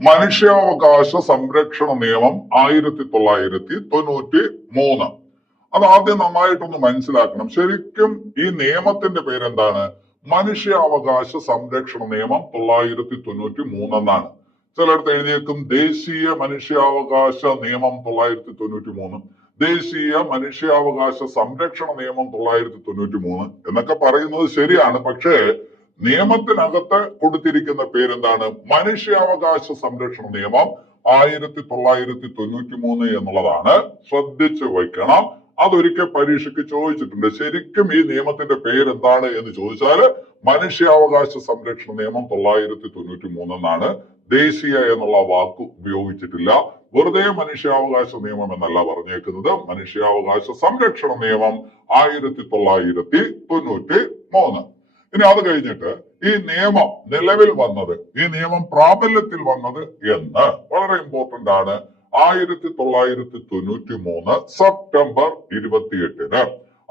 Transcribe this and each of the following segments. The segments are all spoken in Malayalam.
മനുഷ്യാവകാശ സംരക്ഷണ നിയമം 1993. അത് ആദ്യം നന്നായിട്ടൊന്ന് മനസ്സിലാക്കണം. ശരിക്കും ഈ നിയമത്തിന്റെ പേരെന്താണ്? മനുഷ്യാവകാശ സംരക്ഷണ നിയമം 1993 എന്നാണ്. ചിലയിടത്ത് എഴുതിയേക്കും ദേശീയ മനുഷ്യാവകാശ നിയമം 1993, ദേശീയ മനുഷ്യാവകാശ സംരക്ഷണ നിയമം 1993 എന്നൊക്കെ പറയുന്നത് ശരിയാണ്. പക്ഷേ നിയമത്തിനകത്ത് കൊടുത്തിരിക്കുന്ന പേരെന്താണ്? മനുഷ്യാവകാശ സംരക്ഷണ നിയമം 1993 എന്നുള്ളതാണ്. ശ്രദ്ധിച്ചു വയ്ക്കണം. അതൊരിക്കൽ പരീക്ഷയ്ക്ക് ചോദിച്ചിട്ടുണ്ട്. ശരിക്കും ഈ നിയമത്തിന്റെ പേരെന്താണ് എന്ന് ചോദിച്ചാൽ മനുഷ്യാവകാശ സംരക്ഷണ നിയമം 1993 എന്നാണ്. ദേശീയ എന്നുള്ള വാക്ക് ഉപയോഗിച്ചിട്ടില്ല. വെറുതെ മനുഷ്യാവകാശ നിയമം എന്നല്ല പറഞ്ഞേക്കുന്നത്. മനുഷ്യാവകാശ സംരക്ഷണ നിയമം 1993. ഇനി അത് കഴിഞ്ഞിട്ട് ഈ നിയമം നിലവിൽ വന്നത്, ഈ നിയമം പ്രാബല്യത്തിൽ വന്നത് എന്ന് വളരെ ഇമ്പോർട്ടന്റ് ആണ്. 1993 സെപ്റ്റംബർ 28-ന്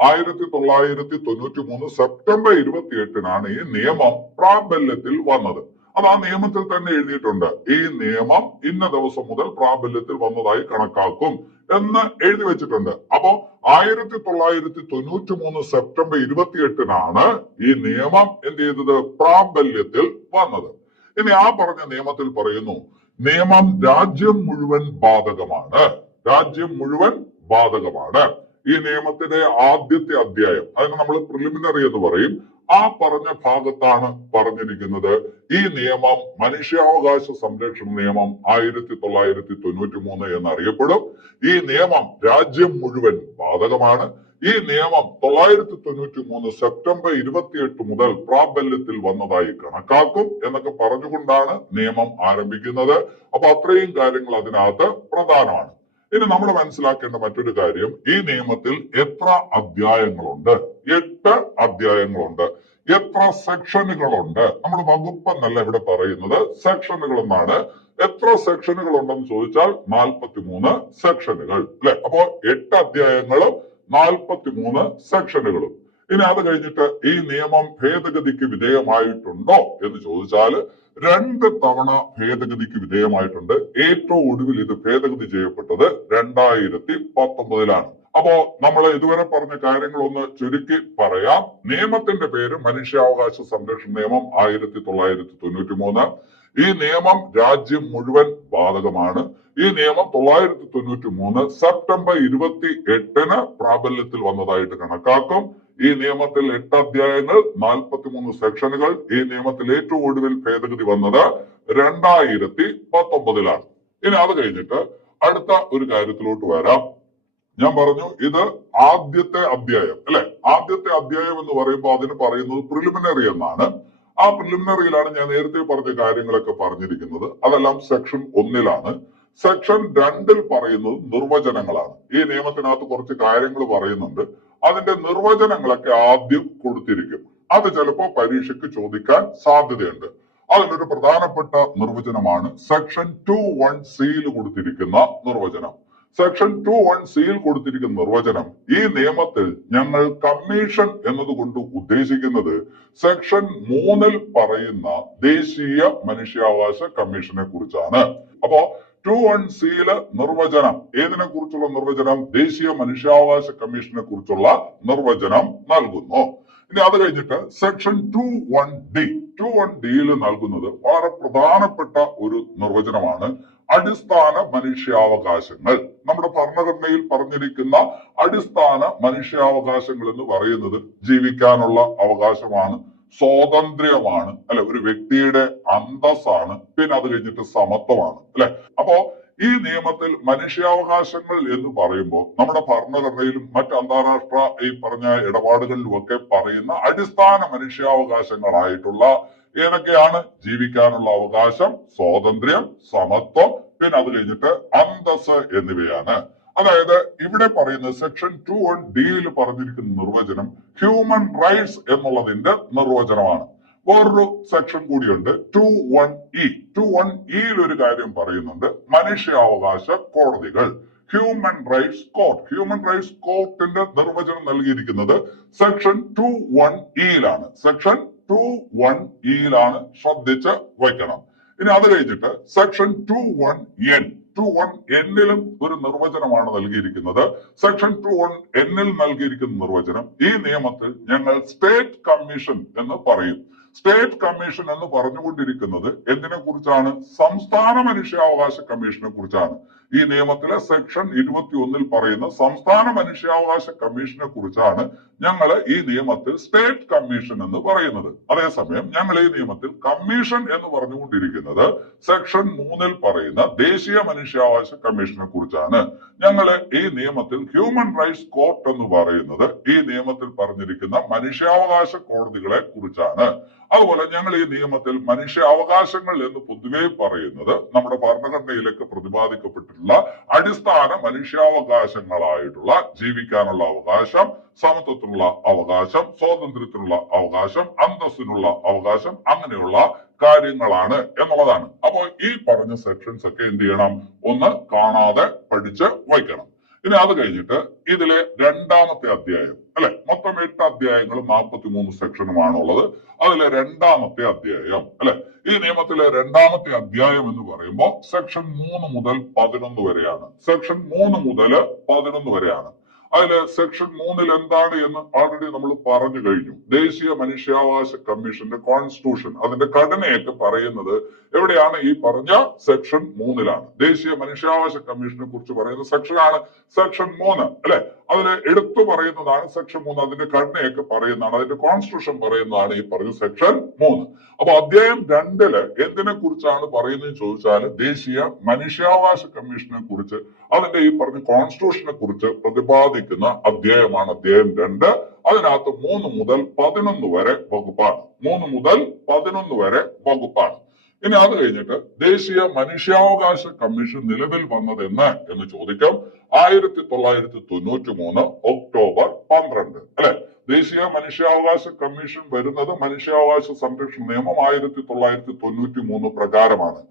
1993 സെപ്റ്റംബർ 28-നാണ് ഈ നിയമം പ്രാബല്യത്തിൽ വന്നത്. അത് ആ നിയമത്തിൽ തന്നെ എഴുതിയിട്ടുണ്ട്. ഈ നിയമം ഇന്ന ദിവസം മുതൽ പ്രാബല്യത്തിൽ വന്നതായി കണക്കാക്കും എന്ന് എഴുതി വെച്ചിട്ടുണ്ട്. അപ്പോ 1993 സെപ്റ്റംബർ 28-നാണ് ഈ നിയമം എന്ത് ചെയ്തത്? പ്രാബല്യത്തിൽ വന്നത്. ഇനി ആ പറഞ്ഞ നിയമത്തിൽ പറയുന്നു, നിയമം രാജ്യം മുഴുവൻ ബാധകമാണ്. രാജ്യം മുഴുവൻ ബാധകമാണ്. ഈ നിയമത്തിന്റെ ആദ്യത്തെ അധ്യായം, അതിന് നമ്മൾ പ്രിലിമിനറി എന്ന് പറയും, ആ പറഞ്ഞ ഭാഗത്താണ് പറഞ്ഞിരിക്കുന്നത് ഈ നിയമം മനുഷ്യാവകാശ സംരക്ഷണ നിയമം 1993 എന്നറിയപ്പെടും. ഈ നിയമം രാജ്യം മുഴുവൻ ബാധകമാണ്. ഈ നിയമം 1993 സെപ്റ്റംബർ 28 മുതൽ പ്രാബല്യത്തിൽ വന്നതായി കണക്കാക്കും എന്നൊക്കെ പറഞ്ഞുകൊണ്ടാണ് നിയമം ആരംഭിക്കുന്നത്. അപ്പൊ അത്രയും കാര്യങ്ങൾ അതിനകത്ത് പ്രധാനമാണ്. ഇനി നമ്മൾ മനസ്സിലാക്കേണ്ട മറ്റൊരു കാര്യം, ഈ നിയമത്തിൽ എത്ര അധ്യായങ്ങളുണ്ട്? 8 അധ്യായങ്ങളുണ്ട്. എത്ര സെക്ഷനുകളുണ്ട്? നമ്മുടെ വകുപ്പ് എന്നല്ല ഇവിടെ പറയുന്നത്, സെക്ഷനുകൾ എന്നാണ്. എത്ര സെക്ഷനുകൾ ഉണ്ടെന്ന് ചോദിച്ചാൽ 43 സെക്ഷനുകൾ, അല്ലെ? അപ്പോ 8 അധ്യായങ്ങളും 43 സെക്ഷനുകളും. ഇനി അത് കഴിഞ്ഞിട്ട് ഈ നിയമം ഭേദഗതിക്ക് വിധേയമായിട്ടുണ്ടോ എന്ന് ചോദിച്ചാൽ 2 തവണ ഭേദഗതിക്ക് വിധേയമായിട്ടുണ്ട്. ഏറ്റവും ഒടുവിൽ ഇത് ഭേദഗതി ചെയ്യപ്പെട്ടത് 2019-ലാണ്. അപ്പോ നമ്മൾ ഇതുവരെ പറഞ്ഞ കാര്യങ്ങളൊന്ന് ചുരുക്കി പറയാം. നിയമത്തിന്റെ പേര് മനുഷ്യാവകാശ സംരക്ഷണ നിയമം 1993. ഈ നിയമം രാജ്യം മുഴുവൻ ബാധകമാണ്. ഈ നിയമം 1993 സെപ്റ്റംബർ 28-ന് പ്രാബല്യത്തിൽ വന്നതായിട്ട് കണക്കാക്കും. ഈ നിയമത്തിൽ 8 അധ്യായങ്ങൾ, 43 സെക്ഷനുകൾ. ഈ നിയമത്തിൽ ഏറ്റവും ഒടുവിൽ ഭേദഗതി വന്നത് 2019-ലാണ്. ഇനി അത് കഴിഞ്ഞിട്ട് അടുത്ത ഒരു കാര്യത്തിലോട്ട് വരാം. ഞാൻ പറഞ്ഞു ഇത് ആദ്യത്തെ അധ്യായം, അല്ലെ? ആദ്യത്തെ അധ്യായം എന്ന് പറയുമ്പോൾ അതിന് പറയുന്നത് പ്രിലിമിനറി എന്നാണ്. ആ പ്രിലിമിനറിയിലാണ് ഞാൻ നേരത്തെ പറഞ്ഞ കാര്യങ്ങളൊക്കെ പറഞ്ഞിരിക്കുന്നത്. അതെല്ലാം സെക്ഷൻ 1-ലാണ്. സെക്ഷൻ 2-ൽ പറയുന്നത് നിർവചനങ്ങളാണ്. ഈ നിയമത്തിനകത്ത് കുറച്ച് കാര്യങ്ങൾ പറയുന്നുണ്ട്. അതിന്റെ നിർവചനങ്ങളൊക്കെ ആദ്യം കൊടുത്തിരിക്കും. അത് ചിലപ്പോ പരീക്ഷയ്ക്ക് ചോദിക്കാൻ സാധ്യതയുണ്ട്. അതിലൊരു പ്രധാനപ്പെട്ട നിർവചനമാണ് സെക്ഷൻ 2(1)(c)യിൽ കൊടുത്തിരിക്കുന്ന നിർവചനം. സെക്ഷൻ 2(1)(c)യിൽ കൊടുത്തിരിക്കുന്ന നിർവചനം, ഈ നിയമത്തിൽ ഞങ്ങൾ കമ്മീഷൻ എന്നതുകൊണ്ട് ഉദ്ദേശിക്കുന്നത് സെക്ഷൻ 3-ൽ പറയുന്ന ദേശീയ മനുഷ്യാവകാശ കമ്മീഷനെ കുറിച്ചാണ്. അപ്പോ 2(1)(c)യില് നിർവചനം, ഏതിനെ കുറിച്ചുള്ള നിർവചനം? ദേശീയ മനുഷ്യാവകാശ കമ്മീഷനെ കുറിച്ചുള്ള നിർവചനം നൽകുന്നു. ഇനി അത് കഴിഞ്ഞിട്ട് സെക്ഷൻ 2(1)(d)യിൽ നൽകുന്നത് വളരെ പ്രധാനപ്പെട്ട ഒരു നിർവചനമാണ്. അടിസ്ഥാന മനുഷ്യാവകാശങ്ങൾ. നമ്മുടെ ഭരണഘടനയിൽ പറഞ്ഞിരിക്കുന്ന അടിസ്ഥാന മനുഷ്യാവകാശങ്ങൾ എന്ന് പറയുന്നത് ജീവിക്കാനുള്ള അവകാശമാണ്, സ്വാതന്ത്ര്യമാണ്, അല്ലെ? ഒരു വ്യക്തിയുടെ അന്തസ്സാണ്, പിന്നെ അത് കഴിഞ്ഞിട്ട് സമത്വമാണ്, അല്ലെ? അപ്പോ ഈ നിയമത്തിൽ മനുഷ്യാവകാശങ്ങൾ എന്ന് പറയുമ്പോൾ നമ്മുടെ ഭരണഘടനയിലും മറ്റ് അന്താരാഷ്ട്ര ഈ പറഞ്ഞ ഇടപാടുകളിലും ഒക്കെ പറയുന്ന അടിസ്ഥാന മനുഷ്യാവകാശങ്ങളായിട്ടുള്ള ഏതൊക്കെയാണ്? ജീവിക്കാനുള്ള അവകാശം, സ്വാതന്ത്ര്യം, സമത്വം, പിന്നെ അത് കഴിഞ്ഞിട്ട് അന്തസ് എന്നിവയാണ്. അതായത് ഇവിടെ പറയുന്ന സെക്ഷൻ 2(1)(d)യിൽ പറഞ്ഞിരിക്കുന്ന നിർവചനം ഹ്യൂമൻ റൈറ്റ്സ് എന്നുള്ളതിന്റെ നിർവചനമാണ്. വേറൊരു സെക്ഷൻ കൂടിയുണ്ട് 2(1)(e). 2(1)(e)യിൽ ഒരു കാര്യം പറയുന്നുണ്ട്, മനുഷ്യാവകാശ കോടതികൾ, human rights court. Human rights കോർട്ടിന്റെ നിർവചനം നൽകിയിരിക്കുന്നത് സെക്ഷൻ 2(1)(e)യിലാണ്. സെക്ഷൻ 2(1)(e)യിലാണ്. ശ്രദ്ധിച്ച് വയ്ക്കണം. ഇനി അത് കഴിഞ്ഞിട്ട് സെക്ഷൻ 21N 21N-ലും ഒരു നിർവചനമാണ് നൽകിയിരിക്കുന്നത്. സെക്ഷൻ 21N-ൽ നൽകിയിരിക്കുന്ന നിർവചനം ഈ നിയമത്തിൽ ഞങ്ങൾ സ്റ്റേറ്റ് കമ്മീഷൻ എന്ന് പറയും. സ്റ്റേറ്റ് കമ്മീഷൻ എന്ന് പറഞ്ഞുകൊണ്ടിരിക്കുന്നത് എന്തിനെ കുറിച്ചാണ്? സംസ്ഥാന മനുഷ്യാവകാശ കമ്മീഷനെ കുറിച്ചാണ്. ഈ നിയമത്തിലെ സെക്ഷൻ 21-ൽ പറയുന്ന സംസ്ഥാന മനുഷ്യാവകാശ കമ്മീഷനെ കുറിച്ചാണ് ഞങ്ങൾ ഈ നിയമത്തിൽ സ്റ്റേറ്റ് കമ്മീഷൻ എന്ന് പറയുന്നത്. അതേസമയം ഞങ്ങൾ ഈ നിയമത്തിൽ കമ്മീഷൻ എന്ന് പറഞ്ഞുകൊണ്ടിരിക്കുന്നത് സെക്ഷൻ 3-ൽ പറയുന്ന ദേശീയ മനുഷ്യാവകാശ കമ്മീഷനെ കുറിച്ചാണ്. ഞങ്ങൾ ഈ നിയമത്തിൽ ഹ്യൂമൻ റൈറ്റ്സ് കോർട്ട് എന്ന് പറയുന്നത് ഈ നിയമത്തിൽ പറഞ്ഞിരിക്കുന്ന മനുഷ്യാവകാശ കോടതികളെ കുറിച്ചാണ്. അതുപോലെ ഞങ്ങൾ ഈ നിയമത്തിൽ മനുഷ്യാവകാശങ്ങൾ എന്ന് പൊതുവെ പറയുന്നത് നമ്മുടെ ഭരണഘടനയിലേക്ക് പ്രതിപാദിക്കപ്പെട്ടിട്ടുള്ള അടിസ്ഥാന മനുഷ്യാവകാശങ്ങളായിട്ടുള്ള ജീവിക്കാനുള്ള അവകാശം, സമത്വത്തിനുള്ള അവകാശം, സ്വാതന്ത്ര്യത്തിനുള്ള അവകാശം, അന്തസ്സിനുള്ള അവകാശം, അങ്ങനെയുള്ള കാര്യങ്ങളാണ് എന്നുള്ളതാണ്. അപ്പോൾ ഈ പറഞ്ഞ സെക്ഷൻസ് ഒക്കെ എന്ത് ചെയ്യണം? ഒന്ന് കാണാതെ പഠിച്ച് വയ്ക്കണം. ഇനി അത് കഴിഞ്ഞിട്ട് ഇതിലെ രണ്ടാമത്തെ അധ്യായം അല്ലെ, മൊത്തം 8 അധ്യായങ്ങളും 43 സെക്ഷനുമാണുള്ളത്. അതിലെ രണ്ടാമത്തെ അധ്യായം അല്ലെ, ഈ നിയമത്തിലെ രണ്ടാമത്തെ അധ്യായം എന്ന് പറയുമ്പോൾ സെക്ഷൻ 3 മുതൽ 11 വരെയാണ്. സെക്ഷൻ 3 മുതൽ 11 വരെയാണ്. അതില് സെക്ഷൻ 3-ൽ എന്താണ് എന്ന് ഓൾറെഡി നമ്മൾ പറഞ്ഞു കഴിഞ്ഞു. ദേശീയ മനുഷ്യാവകാശ കമ്മീഷന്റെ കോൺസ്റ്റിറ്റ്യൂഷൻ, അതിന്റെ ഘടനയൊക്കെ പറയുന്നത് എവിടെയാണ്? ഈ പറഞ്ഞ സെക്ഷൻ 3-ലാണ്. ദേശീയ മനുഷ്യാവകാശ കമ്മീഷനെ കുറിച്ച് പറയുന്ന സെക്ഷനാണ് സെക്ഷൻ 3 അല്ലെ. അതിന് എടുത്തു പറയുന്നതാണ് സെക്ഷൻ 3. അതിന്റെ ഘടനയൊക്കെ പറയുന്നതാണ്, അതിന്റെ കോൺസ്റ്റിറ്റ്യൂഷൻ പറയുന്നതാണ് ഈ പറഞ്ഞ സെക്ഷൻ 3. അപ്പൊ അധ്യായം 2-ല് എന്തിനെ കുറിച്ചാണ് പറയുന്നതെന്ന് ചോദിച്ചാൽ ദേശീയ മനുഷ്യാവകാശ കമ്മീഷനെ കുറിച്ച്, അതിന്റെ ഈ പറഞ്ഞ കോൺസ്റ്റിറ്റ്യൂഷനെ കുറിച്ച് പ്രതിപാദിക്കുന്ന അധ്യായമാണ് അധ്യായം 2. അതിനകത്ത് 3 മുതൽ 11 വരെ വകുപ്പാണ്. 3 മുതൽ 11 വരെ വകുപ്പാണ്. ഇനി അത് കഴിഞ്ഞിട്ട് ദേശീയ മനുഷ്യാവകാശ കമ്മീഷൻ നിലവിൽ വന്നത് എന്ന് ചോദിക്കാം. 1993 ഒക്ടോബർ 12 അല്ലെ. ദേശീയ മനുഷ്യാവകാശ കമ്മീഷൻ വരുന്നത് മനുഷ്യാവകാശ സംരക്ഷണ നിയമം 1993 പ്രകാരമാണ്.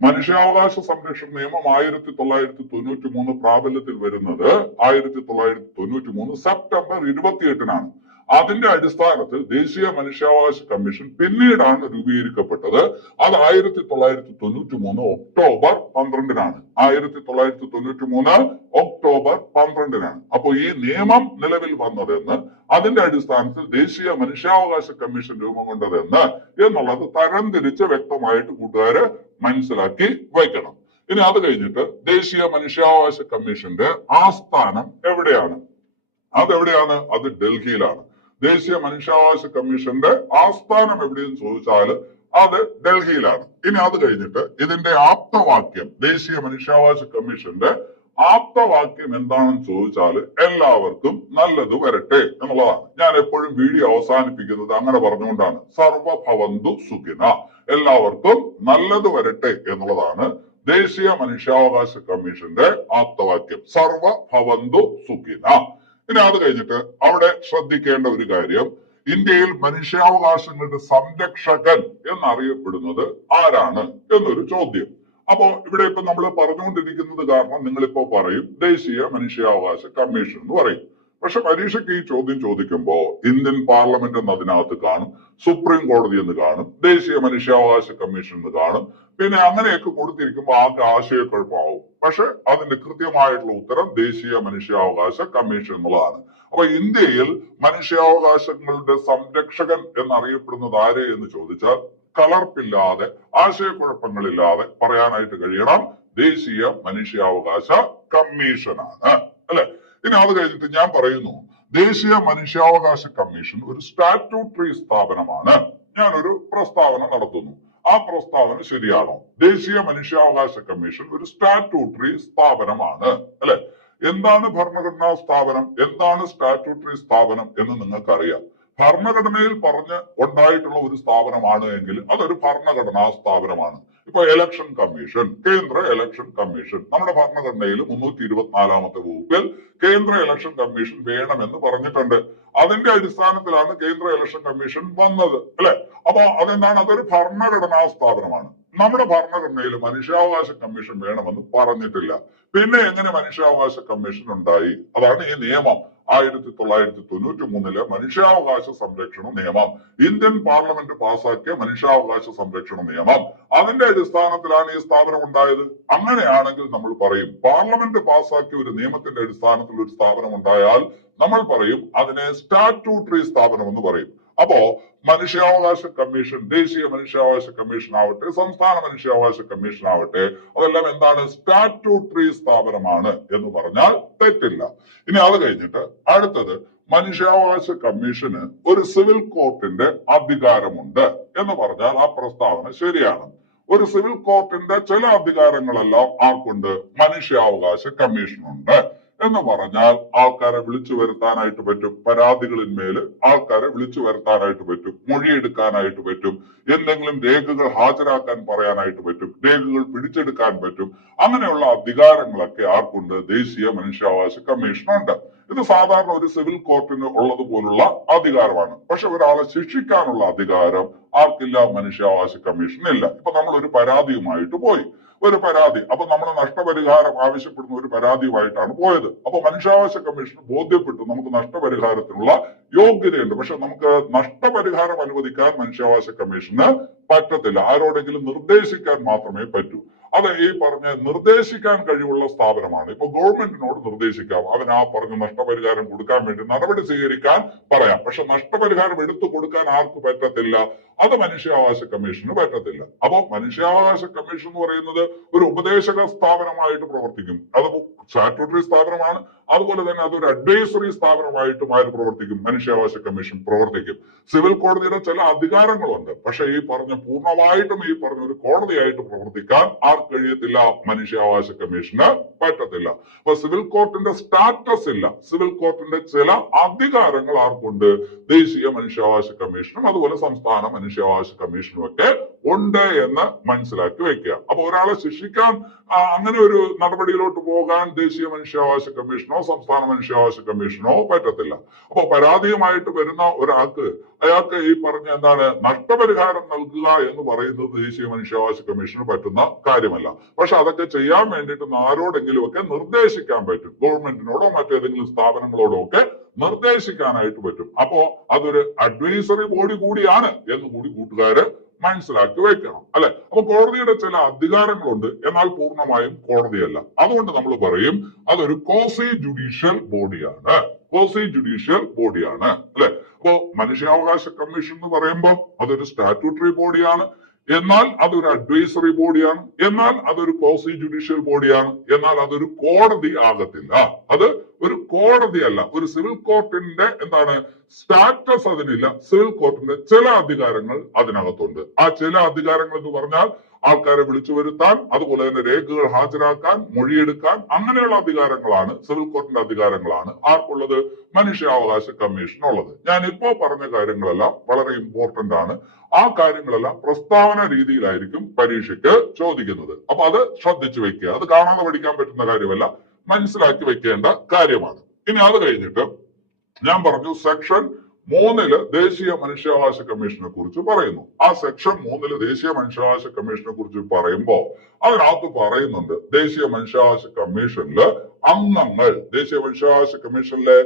മനുഷ്യാവകാശ സംരക്ഷണ നിയമം 1993 പ്രാബല്യത്തിൽ വരുന്നത് 1993 സെപ്റ്റംബർ 28-നാണ്. അതിന്റെ അടിസ്ഥാനത്തിൽ ദേശീയ മനുഷ്യാവകാശ കമ്മീഷൻ പിന്നീടാണ് രൂപീകരിക്കപ്പെട്ടത്. അത് 1993 ഒക്ടോബർ 12-നാണ്. 1993 ഒക്ടോബർ 12-നാണ്. അപ്പൊ ഈ നിയമം നിലവിൽ വന്നതെന്ന്, അതിന്റെ അടിസ്ഥാനത്തിൽ ദേശീയ മനുഷ്യാവകാശ കമ്മീഷൻ രൂപം കൊണ്ടതെന്ന് എന്നുള്ളത് തരംതിരിച്ച് വ്യക്തമായിട്ട് കൂട്ടുകാര് മനസ്സിലാക്കി വയ്ക്കണം. ഇനി അത് കഴിഞ്ഞിട്ട് ദേശീയ മനുഷ്യാവകാശ കമ്മീഷന്റെ ആസ്ഥാനം എവിടെയാണ്? അതെവിടെയാണ്? അത് ഡൽഹിയിലാണ്. ദേശീയ മനുഷ്യാവകാശ കമ്മീഷന്റെ ആസ്ഥാനം എവിടെയെന്ന് ചോദിച്ചാൽ അത് ഡൽഹിയിലാണ്. ഇനി അത് കഴിഞ്ഞിട്ട് ഇതിന്റെ ആപ്തവാക്യം, ദേശീയ മനുഷ്യാവകാശ കമ്മീഷന്റെ ആപ്തവാക്യം എന്താണെന്ന് ചോദിച്ചാൽ എല്ലാവർക്കും നല്ലത് വരട്ടെ എന്നുള്ളതാണ്. ഞാൻ എപ്പോഴും വീഡിയോ അവസാനിപ്പിക്കുന്നത് അങ്ങനെ പറഞ്ഞുകൊണ്ടാണ്. സർവഭവന്തു സുഖിന, എല്ലാവർക്കും നല്ലത് വരട്ടെ എന്നുള്ളതാണ് ദേശീയ മനുഷ്യാവകാശ കമ്മീഷന്റെ ആപ്തവാക്യം. സർവഭവന്തു സുഖിന. ഇനി അത് കഴിഞ്ഞിട്ട് അവിടെ ശ്രദ്ധിക്കേണ്ട ഒരു കാര്യം, ഇന്ത്യയിൽ മനുഷ്യാവകാശങ്ങളുടെ സംരക്ഷകൻ എന്നറിയപ്പെടുന്നത് ആരാണ് എന്നൊരു ചോദ്യം. അപ്പോ ഇവിടെ ഇപ്പൊ നമ്മൾ പറഞ്ഞുകൊണ്ടിരിക്കുന്നത് കാരണം നിങ്ങളിപ്പോ പറയും ദേശീയ മനുഷ്യാവകാശ കമ്മീഷൻ എന്ന് പറയും. പക്ഷെ പരീക്ഷയ്ക്ക് ഈ ചോദ്യം ചോദിക്കുമ്പോ ഇന്ത്യൻ പാർലമെന്റ് എന്ന് അതിനകത്ത് കാണും, സുപ്രീം കോടതി എന്ന് കാണും, ദേശീയ മനുഷ്യാവകാശ കമ്മീഷൻ എന്ന് കാണും. പിന്നെ അങ്ങനെയൊക്കെ കൊടുത്തിരിക്കുമ്പോൾ ആകെ ആശയക്കുഴപ്പമാവും. പക്ഷെ അതിന്റെ കൃത്യമായിട്ടുള്ള ഉത്തരം ദേശീയ മനുഷ്യാവകാശ കമ്മീഷൻ എന്നുള്ളതാണ്. അപ്പൊ ഇന്ത്യയിൽ മനുഷ്യാവകാശങ്ങളുടെ സംരക്ഷകൻ എന്നറിയപ്പെടുന്നത് ആരെ എന്ന് ചോദിച്ചാൽ കലർപ്പില്ലാതെ, ആശയക്കുഴപ്പങ്ങളില്ലാതെ പറയാനായിട്ട് കഴിയണം ദേശീയ മനുഷ്യാവകാശ കമ്മീഷനാണ് അല്ലെ. ഇനി അത് കഴിഞ്ഞിട്ട് ഞാൻ പറയുന്നു, ദേശീയ മനുഷ്യാവകാശ കമ്മീഷൻ ഒരു സ്റ്റാറ്റ്യൂട്ടറി സ്ഥാപനമാണ്. ഞാനൊരു പ്രസ്താവന നടത്തുന്നു, ആ പ്രസ്താവന ശരിയാണോ? ദേശീയ മനുഷ്യാവകാശ കമ്മീഷൻ ഒരു സ്റ്റാറ്റ്യൂട്ടറി സ്ഥാപനമാണ് അല്ലെ. എന്താണ് ഭരണഘടനാ സ്ഥാപനം, എന്താണ് സ്റ്റാറ്റ്യൂട്ടറി സ്ഥാപനം എന്ന് നിങ്ങൾക്കറിയാം. ഭരണഘടനയിൽ പറഞ്ഞ് ഉണ്ടായിട്ടുള്ള ഒരു സ്ഥാപനമാണ് എങ്കിൽ അതൊരു ഭരണഘടനാ സ്ഥാപനമാണ്. ഇപ്പൊ ഇലക്ഷൻ കമ്മീഷൻ, കേന്ദ്ര ഇലക്ഷൻ കമ്മീഷൻ, നമ്മുടെ ഭരണഘടനയിൽ 324-ാമത്തെ വകുപ്പിൽ കേന്ദ്ര ഇലക്ഷൻ കമ്മീഷൻ വേണമെന്ന് പറഞ്ഞിട്ടുണ്ട്. അതിന്റെ അടിസ്ഥാനത്തിലാണ് കേന്ദ്ര ഇലക്ഷൻ കമ്മീഷൻ വന്നത് അല്ലെ. അപ്പൊ അതെന്താണ്? അതൊരു ഭരണഘടനാ സ്ഥാപനമാണ്. നമ്മുടെ ഭരണഘടനയിൽ മനുഷ്യാവകാശ കമ്മീഷൻ വേണമെന്ന് പറഞ്ഞിട്ടില്ല. പിന്നെ എങ്ങനെ മനുഷ്യാവകാശ കമ്മീഷൻ ഉണ്ടായി? അതാണ് ഈ നിയമം. 1993 മനുഷ്യാവകാശ സംരക്ഷണ നിയമം, ഇന്ത്യൻ പാർലമെന്റ് പാസാക്കിയ മനുഷ്യാവകാശ സംരക്ഷണ നിയമം, അതിന്റെ അടിസ്ഥാനത്തിലാണ് ഈ സ്ഥാപനം ഉണ്ടായത്. അങ്ങനെയാണെങ്കിൽ നമ്മൾ പറയും പാർലമെന്റ് പാസാക്കിയ ഒരു നിയമത്തിന്റെ അടിസ്ഥാനത്തിൽ ഒരു സ്ഥാപനം ഉണ്ടായാൽ നമ്മൾ പറയും അതിനെ സ്റ്റാറ്റ്യൂട്ടറി സ്ഥാപനം എന്ന് പറയും. അപ്പോ മനുഷ്യാവകാശ കമ്മീഷൻ, ദേശീയ മനുഷ്യാവകാശ കമ്മീഷൻ ആവട്ടെ, സംസ്ഥാന മനുഷ്യാവകാശ കമ്മീഷൻ ആവട്ടെ, അതെല്ലാം എന്താണ്? സ്റ്റാറ്റ്യൂട്ടറി സ്ഥാപനമാണ് എന്ന് പറഞ്ഞാൽ തെറ്റില്ല. ഇനി അത് കഴിഞ്ഞിട്ട് അടുത്തത്, മനുഷ്യാവകാശ കമ്മീഷന് ഒരു സിവിൽ കോർട്ടിന്റെ അധികാരമുണ്ട് എന്ന് പറഞ്ഞാൽ ആ പ്രസ്താവന ശരിയാണ്. ഒരു സിവിൽ കോർട്ടിന്റെ ചില അധികാരങ്ങളെല്ലാം ആർക്കുണ്ട്? മനുഷ്യാവകാശ കമ്മീഷനുണ്ട് എന്ന് പറഞ്ഞാൽ ആൾക്കാരെ വിളിച്ചു വരുത്താനായിട്ട് പറ്റും, പരാതികളിന്മേൽ ആൾക്കാരെ വിളിച്ചു വരുത്താനായിട്ട് പറ്റും, മൊഴിയെടുക്കാനായിട്ട് പറ്റും, എന്തെങ്കിലും രേഖകൾ ഹാജരാക്കാൻ പറയാനായിട്ട് പറ്റും, രേഖകൾ പിടിച്ചെടുക്കാൻ പറ്റും. അങ്ങനെയുള്ള അധികാരങ്ങളൊക്കെ ആർക്കുണ്ട്? ദേശീയ മനുഷ്യാവകാശ കമ്മീഷനുണ്ട്. ഇത് സാധാരണ ഒരു സിവിൽ കോർട്ടിന് ഉള്ളതുപോലുള്ള അധികാരമാണ്. പക്ഷെ ഒരാളെ ശിക്ഷിക്കാനുള്ള അധികാരം ആർക്കില്ല? മനുഷ്യാവകാശ കമ്മീഷനില്ല. ഇപ്പൊ നമ്മൾ ഒരു പരാതിയുമായിട്ട് പോയി, ഒരു പരാതി, അപ്പൊ നമ്മൾ നഷ്ടപരിഹാരം ആവശ്യപ്പെടുന്ന ഒരു പരാതിയുമായിട്ടാണ് പോയത്. അപ്പൊ മനുഷ്യാവകാശ കമ്മീഷൻ ബോധ്യപ്പെട്ടു നമുക്ക് നഷ്ടപരിഹാരത്തിനുള്ള യോഗ്യതയുണ്ട്. പക്ഷെ നമുക്ക് നഷ്ടപരിഹാരം അനുവദിക്കാൻ മനുഷ്യാവകാശ കമ്മീഷന് പറ്റത്തില്ല. ആരോടെങ്കിലും നിർദ്ദേശിക്കാൻ മാത്രമേ പറ്റൂ. അത് ഈ പറഞ്ഞ നിർദ്ദേശിക്കാൻ കഴിവുള്ള സ്ഥാപനമാണ്. ഇപ്പൊ ഗവൺമെന്റിനോട് നിർദ്ദേശിക്കാം, അവൻ ആ പറഞ്ഞ നഷ്ടപരിഹാരം കൊടുക്കാൻ വേണ്ടി നടപടി സ്വീകരിക്കാൻ പറയാം. പക്ഷെ നഷ്ടപരിഹാരം എടുത്തു കൊടുക്കാൻ ആർക്ക് പറ്റത്തില്ല? അത് മനുഷ്യാവകാശ കമ്മീഷന് പറ്റത്തില്ല. അപ്പൊ മനുഷ്യാവകാശ കമ്മീഷൻ എന്ന് പറയുന്നത് ഒരു ഉപദേശക സ്ഥാപനമായിട്ട് പ്രവർത്തിക്കും. അത് സ്റ്റാറ്റ്യൂട്ടറി സ്ഥാപനമാണ്. അതുപോലെ തന്നെ അതൊരു അഡ്വൈസറി സ്ഥാപനമായിട്ടും ആര് പ്രവർത്തിക്കും? മനുഷ്യാവകാശ കമ്മീഷൻ പ്രവർത്തിക്കും. സിവിൽ കോടതിയുടെ ചില അധികാരങ്ങളുണ്ട്. പക്ഷെ ഈ പറഞ്ഞ പൂർണ്ണമായിട്ടും ഈ പറഞ്ഞ ഒരു കോടതിയായിട്ട് പ്രവർത്തിക്കാൻ ആർക്ക് കഴിയത്തില്ല? മനുഷ്യാവകാശ കമ്മീഷന് പറ്റത്തില്ല. അപ്പൊ സിവിൽ കോർട്ടിന്റെ സ്റ്റാറ്റസ് ഇല്ല. സിവിൽ കോർട്ടിന്റെ ചില അധികാരങ്ങൾ ആർക്കുണ്ട്? ദേശീയ മനുഷ്യാവകാശ കമ്മീഷനും അതുപോലെ സംസ്ഥാന മനുഷ്യാവകാശ കമ്മീഷനും ഒക്കെ ഉണ്ട് എന്ന് മനസ്സിലാക്കി വെക്കുക. അപ്പൊ ഒരാളെ ശിക്ഷിക്കാൻ അങ്ങനെ ഒരു നടപടിയിലോട്ട് പോകാൻ ദേശീയ മനുഷ്യാവകാശ കമ്മീഷനോ സംസ്ഥാന മനുഷ്യാവകാശ കമ്മീഷനോ പറ്റത്തില്ല. അപ്പൊ പരാതിയുമായിട്ട് വരുന്ന ഒരാൾക്ക് അയാൾക്ക് ഈ പറഞ്ഞ എന്താണ് നഷ്ടപരിഹാരം നൽകുക എന്ന് പറയുന്നത് ദേശീയ മനുഷ്യാവകാശ കമ്മീഷന് പറ്റുന്ന കാര്യമല്ല. പക്ഷെ അതൊക്കെ ചെയ്യാൻ വേണ്ടിയിട്ട് ആരോടെങ്കിലും ഒക്കെ നിർദ്ദേശിക്കാൻ പറ്റും. ഗവൺമെന്റിനോടോ മറ്റേതെങ്കിലും സ്ഥാപനങ്ങളോടോ ഒക്കെ നിർദ്ദേശിക്കാനായിട്ട് പറ്റും. അപ്പോ അതൊരു അഡ്വൈസറി ബോഡി കൂടിയാണ് എന്ന് കൂടി കൂട്ടുകാര് മനസ്സിലാക്കി വെക്കണം, അല്ലെ? അപ്പൊ കോടതിയുടെ ചില അധികാരങ്ങളുണ്ട്, എന്നാൽ പൂർണ്ണമായും കോടതിയല്ല. അതുകൊണ്ട് നമ്മൾ പറയും അതൊരു ക്വാസി ജുഡീഷ്യൽ ബോഡിയാണ്. ക്വാസി ജുഡീഷ്യൽ ബോഡിയാണ്, അല്ലെ? അപ്പോ മനുഷ്യാവകാശ കമ്മീഷൻ എന്ന് പറയുമ്പോൾ അതൊരു സ്റ്റാറ്റ്യൂട്ടറി ബോഡിയാണ്, എന്നാൽ അതൊരു അഡ്വൈസറി ബോഡിയാണ്, എന്നാൽ അതൊരു ക്വാസി ജുഡീഷ്യൽ ബോഡിയാണ്, എന്നാൽ അതൊരു കോടതി ആകത്തില്ല. അത് ഒരു കോടതിയല്ല. ഒരു സിവിൽ കോർട്ടിന്റെ എന്താണ് സ്റ്റാറ്റസ് അതിനില്ല. സിവിൽ കോർട്ടിന്റെ ചില അധികാരങ്ങൾ അതിനകത്തുണ്ട്. ആ ചില അധികാരങ്ങൾ എന്ന് പറഞ്ഞാൽ ആൾക്കാരെ വിളിച്ചു വരുത്താൻ, അതുപോലെ തന്നെ രേഖകൾ ഹാജരാക്കാൻ, മൊഴിയെടുക്കാൻ, അങ്ങനെയുള്ള അധികാരങ്ങളാണ് സിവിൽ കോർട്ടിന്റെ അധികാരങ്ങളാണ് ആർക്കുള്ളത്? മനുഷ്യാവകാശ കമ്മീഷനുള്ളത്. ഞാൻ ഇപ്പോ പറഞ്ഞ കാര്യങ്ങളെല്ലാം വളരെ ഇമ്പോർട്ടന്റ് ആണ്. ആ കാര്യങ്ങളെല്ലാം പ്രസ്താവന രീതിയിലായിരിക്കും പരീക്ഷയ്ക്ക് ചോദിക്കുന്നത്. അപ്പൊ അത് ശ്രദ്ധിച്ചു വെക്കുക. അത് കാണാതെ പഠിക്കാൻ പറ്റുന്ന കാര്യമല്ല, മനസ്സിലാക്കി വെക്കേണ്ട കാര്യമാണ്. ഇനി അത് കഴിഞ്ഞിട്ട് ഞാൻ പറഞ്ഞു സെക്ഷൻ 3 ദേശീയ മനുഷ്യാവകാശ കമ്മീഷനെ കുറിച്ച് പറയുന്നു. ആ സെക്ഷൻ 3 ദേശീയ മനുഷ്യാവകാശ കമ്മീഷനെ കുറിച്ച് പറയുമ്പോ അതിനകത്ത് പറയുന്നുണ്ട് ദേശീയ മനുഷ്യാവകാശ കമ്മീഷനില് അംഗങ്ങൾ, ദേശീയ മനുഷ്യാവകാശ കമ്മീഷനിലെ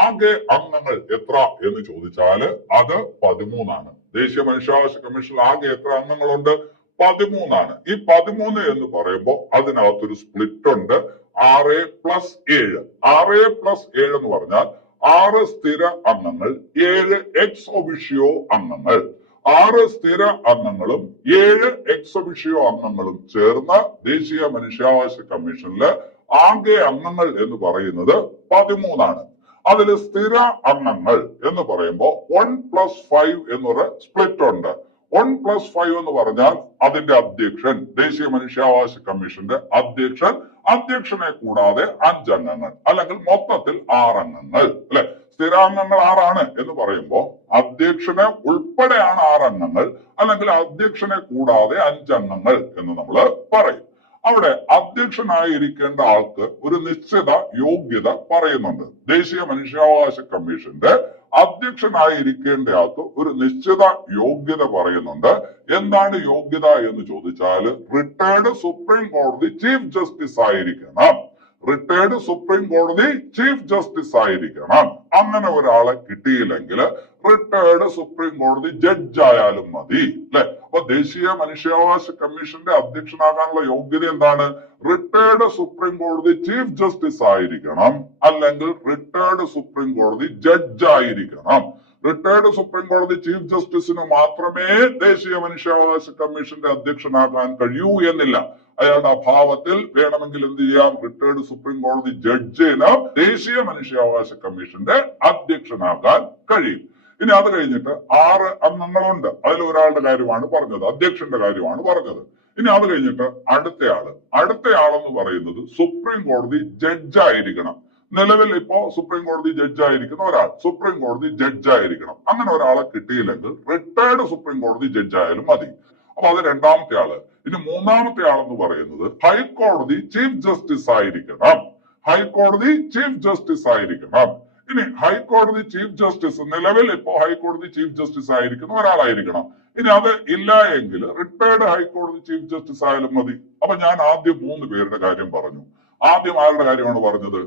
ആകെ അംഗങ്ങൾ എത്ര എന്ന് ചോദിച്ചാല് അത് 13 ദേശീയ മനുഷ്യാവകാശ കമ്മീഷനിൽ ആകെ എത്ര അംഗങ്ങളുണ്ട്? 13 ഈ 13 എന്ന് പറയുമ്പോൾ അതിനകത്തൊരു സ്പ്ലിറ്റ് ഉണ്ട്. 6+7. 6+7 എന്ന് പറഞ്ഞാൽ 6 സ്ഥിര അംഗങ്ങൾ, 7 എക്സ് ഒഫിഷ്യോ അംഗങ്ങൾ. 6 സ്ഥിര അംഗങ്ങളും 7 എക്സ് ഒഫിഷ്യോ അംഗങ്ങളും ചേർന്ന ദേശീയ മനുഷ്യാവകാശ കമ്മീഷനിലെ ആകെ അംഗങ്ങൾ എന്ന് പറയുന്നത് 13. അതിൽ സ്ഥിര അംഗങ്ങൾ എന്ന് പറയുമ്പോൾ 1+5 എന്നൊരു സ്പ്ലിറ്റ് ഉണ്ട്. 1+5 എന്ന് പറഞ്ഞാൽ അതിന്റെ അധ്യക്ഷൻ, ദേശീയ മനുഷ്യാവകാശ കമ്മീഷന്റെ അധ്യക്ഷൻ, അധ്യക്ഷനെ കൂടാതെ 5 അംഗങ്ങൾ, അല്ലെങ്കിൽ മൊത്തത്തിൽ 6 അംഗങ്ങൾ, അല്ലെ? സ്ഥിരാംഗങ്ങൾ 6 എന്ന് പറയുമ്പോൾ അധ്യക്ഷനെ ഉൾപ്പെടെയാണ് 6 അംഗങ്ങൾ, അല്ലെങ്കിൽ അധ്യക്ഷനെ കൂടാതെ 5 അംഗങ്ങൾ എന്ന് നമ്മൾ പറയും. അവിടെ അധ്യക്ഷനായിരിക്കേണ്ട ആൾക്ക് ഒരു നിശ്ചിത യോഗ്യത പറയുന്നുണ്ട്. ദേശീയ മനുഷ്യാവകാശ കമ്മീഷന്റെ അധ്യക്ഷനായിരിക്കേണ്ടയാൾക്ക് ഒരു നിശ്ചിത യോഗ്യത പറയുന്നുണ്ട്. എന്താണ് യോഗ്യത എന്ന് ചോദിച്ചാൽ റിട്ടയർഡ് സുപ്രീം കോടതി ചീഫ് ജസ്റ്റിസ് ആയിരിക്കണം. റിട്ടയർഡ് സുപ്രീം കോടതി ചീഫ് ജസ്റ്റിസ് ആയിരിക്കണം. അങ്ങനെ ഒരാളെ കിട്ടിയില്ലെങ്കിൽ റിട്ടയർഡ് സുപ്രീം കോടതി ജഡ്ജ് ആയാലും മതി, അല്ലെ? അപ്പൊ ദേശീയ മനുഷ്യാവകാശ കമ്മീഷന്റെ അധ്യക്ഷനാകാനുള്ള യോഗ്യത എന്താണ്? റിട്ടയർഡ് സുപ്രീം കോടതി ചീഫ് ജസ്റ്റിസ് ആയിരിക്കണം, അല്ലെങ്കിൽ റിട്ടയർഡ് സുപ്രീം കോടതി ജഡ്ജ് ആയിരിക്കണം. റിട്ടയർഡ് സുപ്രീം കോടതി ചീഫ് ജസ്റ്റിസിന് മാത്രമേ ദേശീയ മനുഷ്യാവകാശ കമ്മീഷന്റെ അധ്യക്ഷനാകാൻ കഴിയൂ എന്നില്ല. അയാളുടെ അഭാവത്തിൽ വേണമെങ്കിൽ എന്ത് ചെയ്യാം? റിട്ടയർഡ് സുപ്രീം കോടതി ജഡ്ജിന് ദേശീയ മനുഷ്യാവകാശ കമ്മീഷന്റെ അധ്യക്ഷനാകാൻ കഴിയും. ഇനി അത് കഴിഞ്ഞിട്ട് 6 അംഗങ്ങളുണ്ട്. അതിൽ ഒരാളുടെ കാര്യമാണ് പറഞ്ഞത്, അധ്യക്ഷന്റെ കാര്യമാണ് പറഞ്ഞത്. ഇനി അത് കഴിഞ്ഞിട്ട് അടുത്തയാളെന്ന് പറയുന്നത് സുപ്രീം കോടതി ജഡ്ജായിരിക്കണം. നിലവിൽ ഇപ്പോ സുപ്രീം കോടതി ജഡ്ജായിരിക്കുന്ന ഒരാൾ സുപ്രീം കോടതി ജഡ്ജായിരിക്കണം. അങ്ങനെ ഒരാളെ കിട്ടിയില്ലെങ്കിൽ റിട്ടയർഡ് സുപ്രീം കോടതി ജഡ്ജായാലും മതി. അപ്പൊ അത് രണ്ടാമത്തെ ആള്. ഇനി മൂന്നാമത്തെ ആളെന്ന് പറയുന്നത് ഹൈക്കോടതി ചീഫ് ജസ്റ്റിസ് ആയിരിക്കണം. ഹൈക്കോടതി ചീഫ് ജസ്റ്റിസ് ആയിരിക്കണം. ഇനി ഹൈക്കോടതി ചീഫ് ജസ്റ്റിസ് നിലവിൽ ഇപ്പോ ഹൈക്കോടതി ചീഫ് ജസ്റ്റിസ് ആയിരിക്കുന്ന ഒരാളായിരിക്കണം. ഇനി അത് ഇല്ല എങ്കിൽ റിട്ടയർഡ് ഹൈക്കോടതി ചീഫ് ജസ്റ്റിസ് ആയാലും മതി. അപ്പൊ ഞാൻ ആദ്യം 3 പേരുടെ കാര്യം പറഞ്ഞു. ആദ്യം ആരുടെ കാര്യമാണ് പറഞ്ഞത്?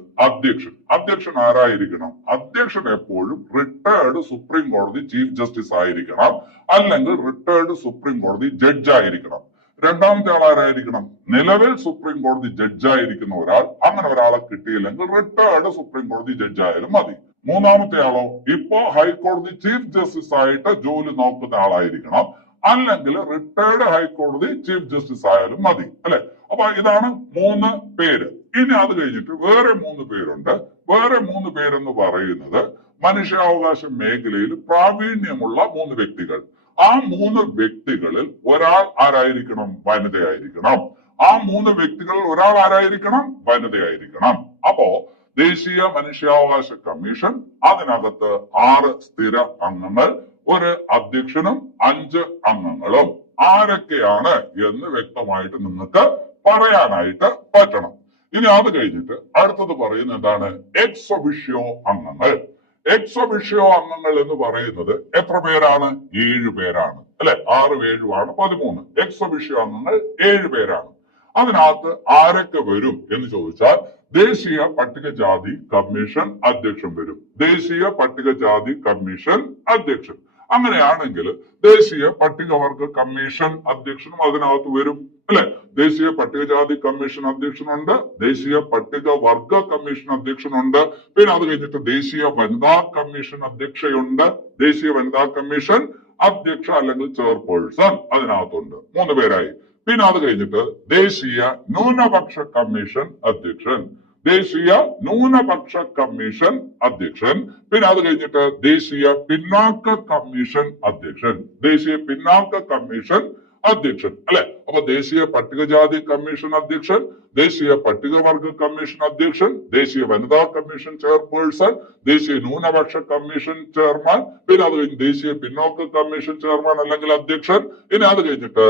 അധ്യക്ഷൻ ആരായിരിക്കണം? അധ്യക്ഷൻ എപ്പോഴും റിട്ടയർഡ് സുപ്രീം കോടതി ചീഫ് ജസ്റ്റിസ് ആയിരിക്കണം, അല്ലെങ്കിൽ റിട്ടയർഡ് സുപ്രീം കോടതി ജഡ്ജ് ആയിരിക്കണം. രണ്ടാമത്തെ ആൾ ആരായിരിക്കണം? നിലവിൽ സുപ്രീം കോടതി ജഡ്ജായിരിക്കുന്ന ഒരാൾ. അങ്ങനെ ഒരാളെ കിട്ടിയില്ലെങ്കിൽ റിട്ടയർഡ് സുപ്രീം കോടതി ജഡ്ജായാലും മതി. മൂന്നാമത്തെ ആളോ ഇപ്പോ ഹൈക്കോടതി ചീഫ് ജസ്റ്റിസ് ആയിട്ട് ജോലി നോക്കുന്ന ആളായിരിക്കണം, അല്ലെങ്കിൽ റിട്ടയർഡ് ഹൈക്കോടതി ചീഫ് ജസ്റ്റിസ് ആയാലും മതി, അല്ലെ? അപ്പൊ ഇതാണ് 3 പേര്. ഇനി അത് കഴിഞ്ഞിട്ട് വേറെ 3 പേരുണ്ട്. വേറെ 3 പേരെന്ന് പറയുന്നത് മനുഷ്യാവകാശ മേഖലയിൽ പ്രാവീണ്യമുള്ള 3 വ്യക്തികൾ. ആ 3 വ്യക്തികളിൽ ഒരാൾ ആരായിരിക്കണം? വനിതയായിരിക്കണം. ആ 3 വ്യക്തികളിൽ ഒരാൾ ആരായിരിക്കണം? വനിതയായിരിക്കണം. അപ്പോ ദേശീയ മനുഷ്യാവകാശ കമ്മീഷൻ അതിനകത്ത് 6 സ്ഥിര അംഗങ്ങൾ, ഒരു അധ്യക്ഷനും 5 അംഗങ്ങളും. ആരൊക്കെയാണ് എന്ന് വ്യക്തമായിട്ട് നിങ്ങൾക്ക് പറയാനായിട്ട് പറ്റണം. ഇനി അത് കഴിഞ്ഞിട്ട് അടുത്തത് പറയുന്നത് എന്താണ്? എക്സ് ഒഫിഷ്യോ അംഗങ്ങൾ. എക്സ് ഒഫിഷ്യോ അംഗങ്ങൾ എന്ന് പറയുന്നത് എത്ര പേരാണ്? 7 പേരാണ്, അല്ലെ? 6 7 ആണ് 13. എക്സ് ഒഫിഷ്യോ അംഗങ്ങൾ 7 പേരാണ്. അതിനകത്ത് ആരൊക്കെ വരും എന്ന് ചോദിച്ചാൽ ദേശീയ പട്ടികജാതി കമ്മീഷൻ അധ്യക്ഷൻ വരും. ദേശീയ പട്ടികജാതി കമ്മീഷൻ അധ്യക്ഷൻ. അങ്ങനെയാണെങ്കിൽ ദേശീയ പട്ടികവർഗ കമ്മീഷൻ അധ്യക്ഷനും അതിനകത്ത് വരും, അല്ലെ? ദേശീയ പട്ടികജാതി കമ്മീഷൻ അധ്യക്ഷനുണ്ട്, ദേശീയ പട്ടികവർഗ കമ്മീഷൻ അധ്യക്ഷനുണ്ട്, പിന്നെ അത് കഴിഞ്ഞിട്ട് ദേശീയ വനിതാ കമ്മീഷൻ അധ്യക്ഷയുണ്ട്, ദേശീയ വനിതാ കമ്മീഷൻ അധ്യക്ഷ അല്ലെങ്കിൽ ചെയർപേഴ്സൺ അതിനകത്തുണ്ട്. 3 പേരായി. പിന്നെ അത് കഴിഞ്ഞിട്ട് ദേശീയ ന്യൂനപക്ഷ കമ്മീഷൻ അധ്യക്ഷൻ, ദേശീയ ന്യൂനപക്ഷ കമ്മീഷൻ അധ്യക്ഷൻ. പിന്നെ അത് കഴിഞ്ഞിട്ട് ദേശീയ പിന്നാക്ക കമ്മീഷൻ അധ്യക്ഷൻ, ദേശീയ പിന്നാക്ക കമ്മീഷൻ അധ്യക്ഷൻ, അല്ലെ? അപ്പൊ ദേശീയ പട്ടികജാതി കമ്മീഷൻ അധ്യക്ഷൻ, ദേശീയ പട്ടികവർഗ കമ്മീഷൻ അധ്യക്ഷൻ, ദേശീയ വനിതാ കമ്മീഷൻ ചെയർപേഴ്സൺ, ദേശീയ ന്യൂനപക്ഷ കമ്മീഷൻ ചെയർമാൻ, പിന്നെ അത് കഴിഞ്ഞ് ദേശീയ പിന്നോക്ക കമ്മീഷൻ ചെയർമാൻ അല്ലെങ്കിൽ അധ്യക്ഷൻ. ഇനി അത് കഴിഞ്ഞിട്ട്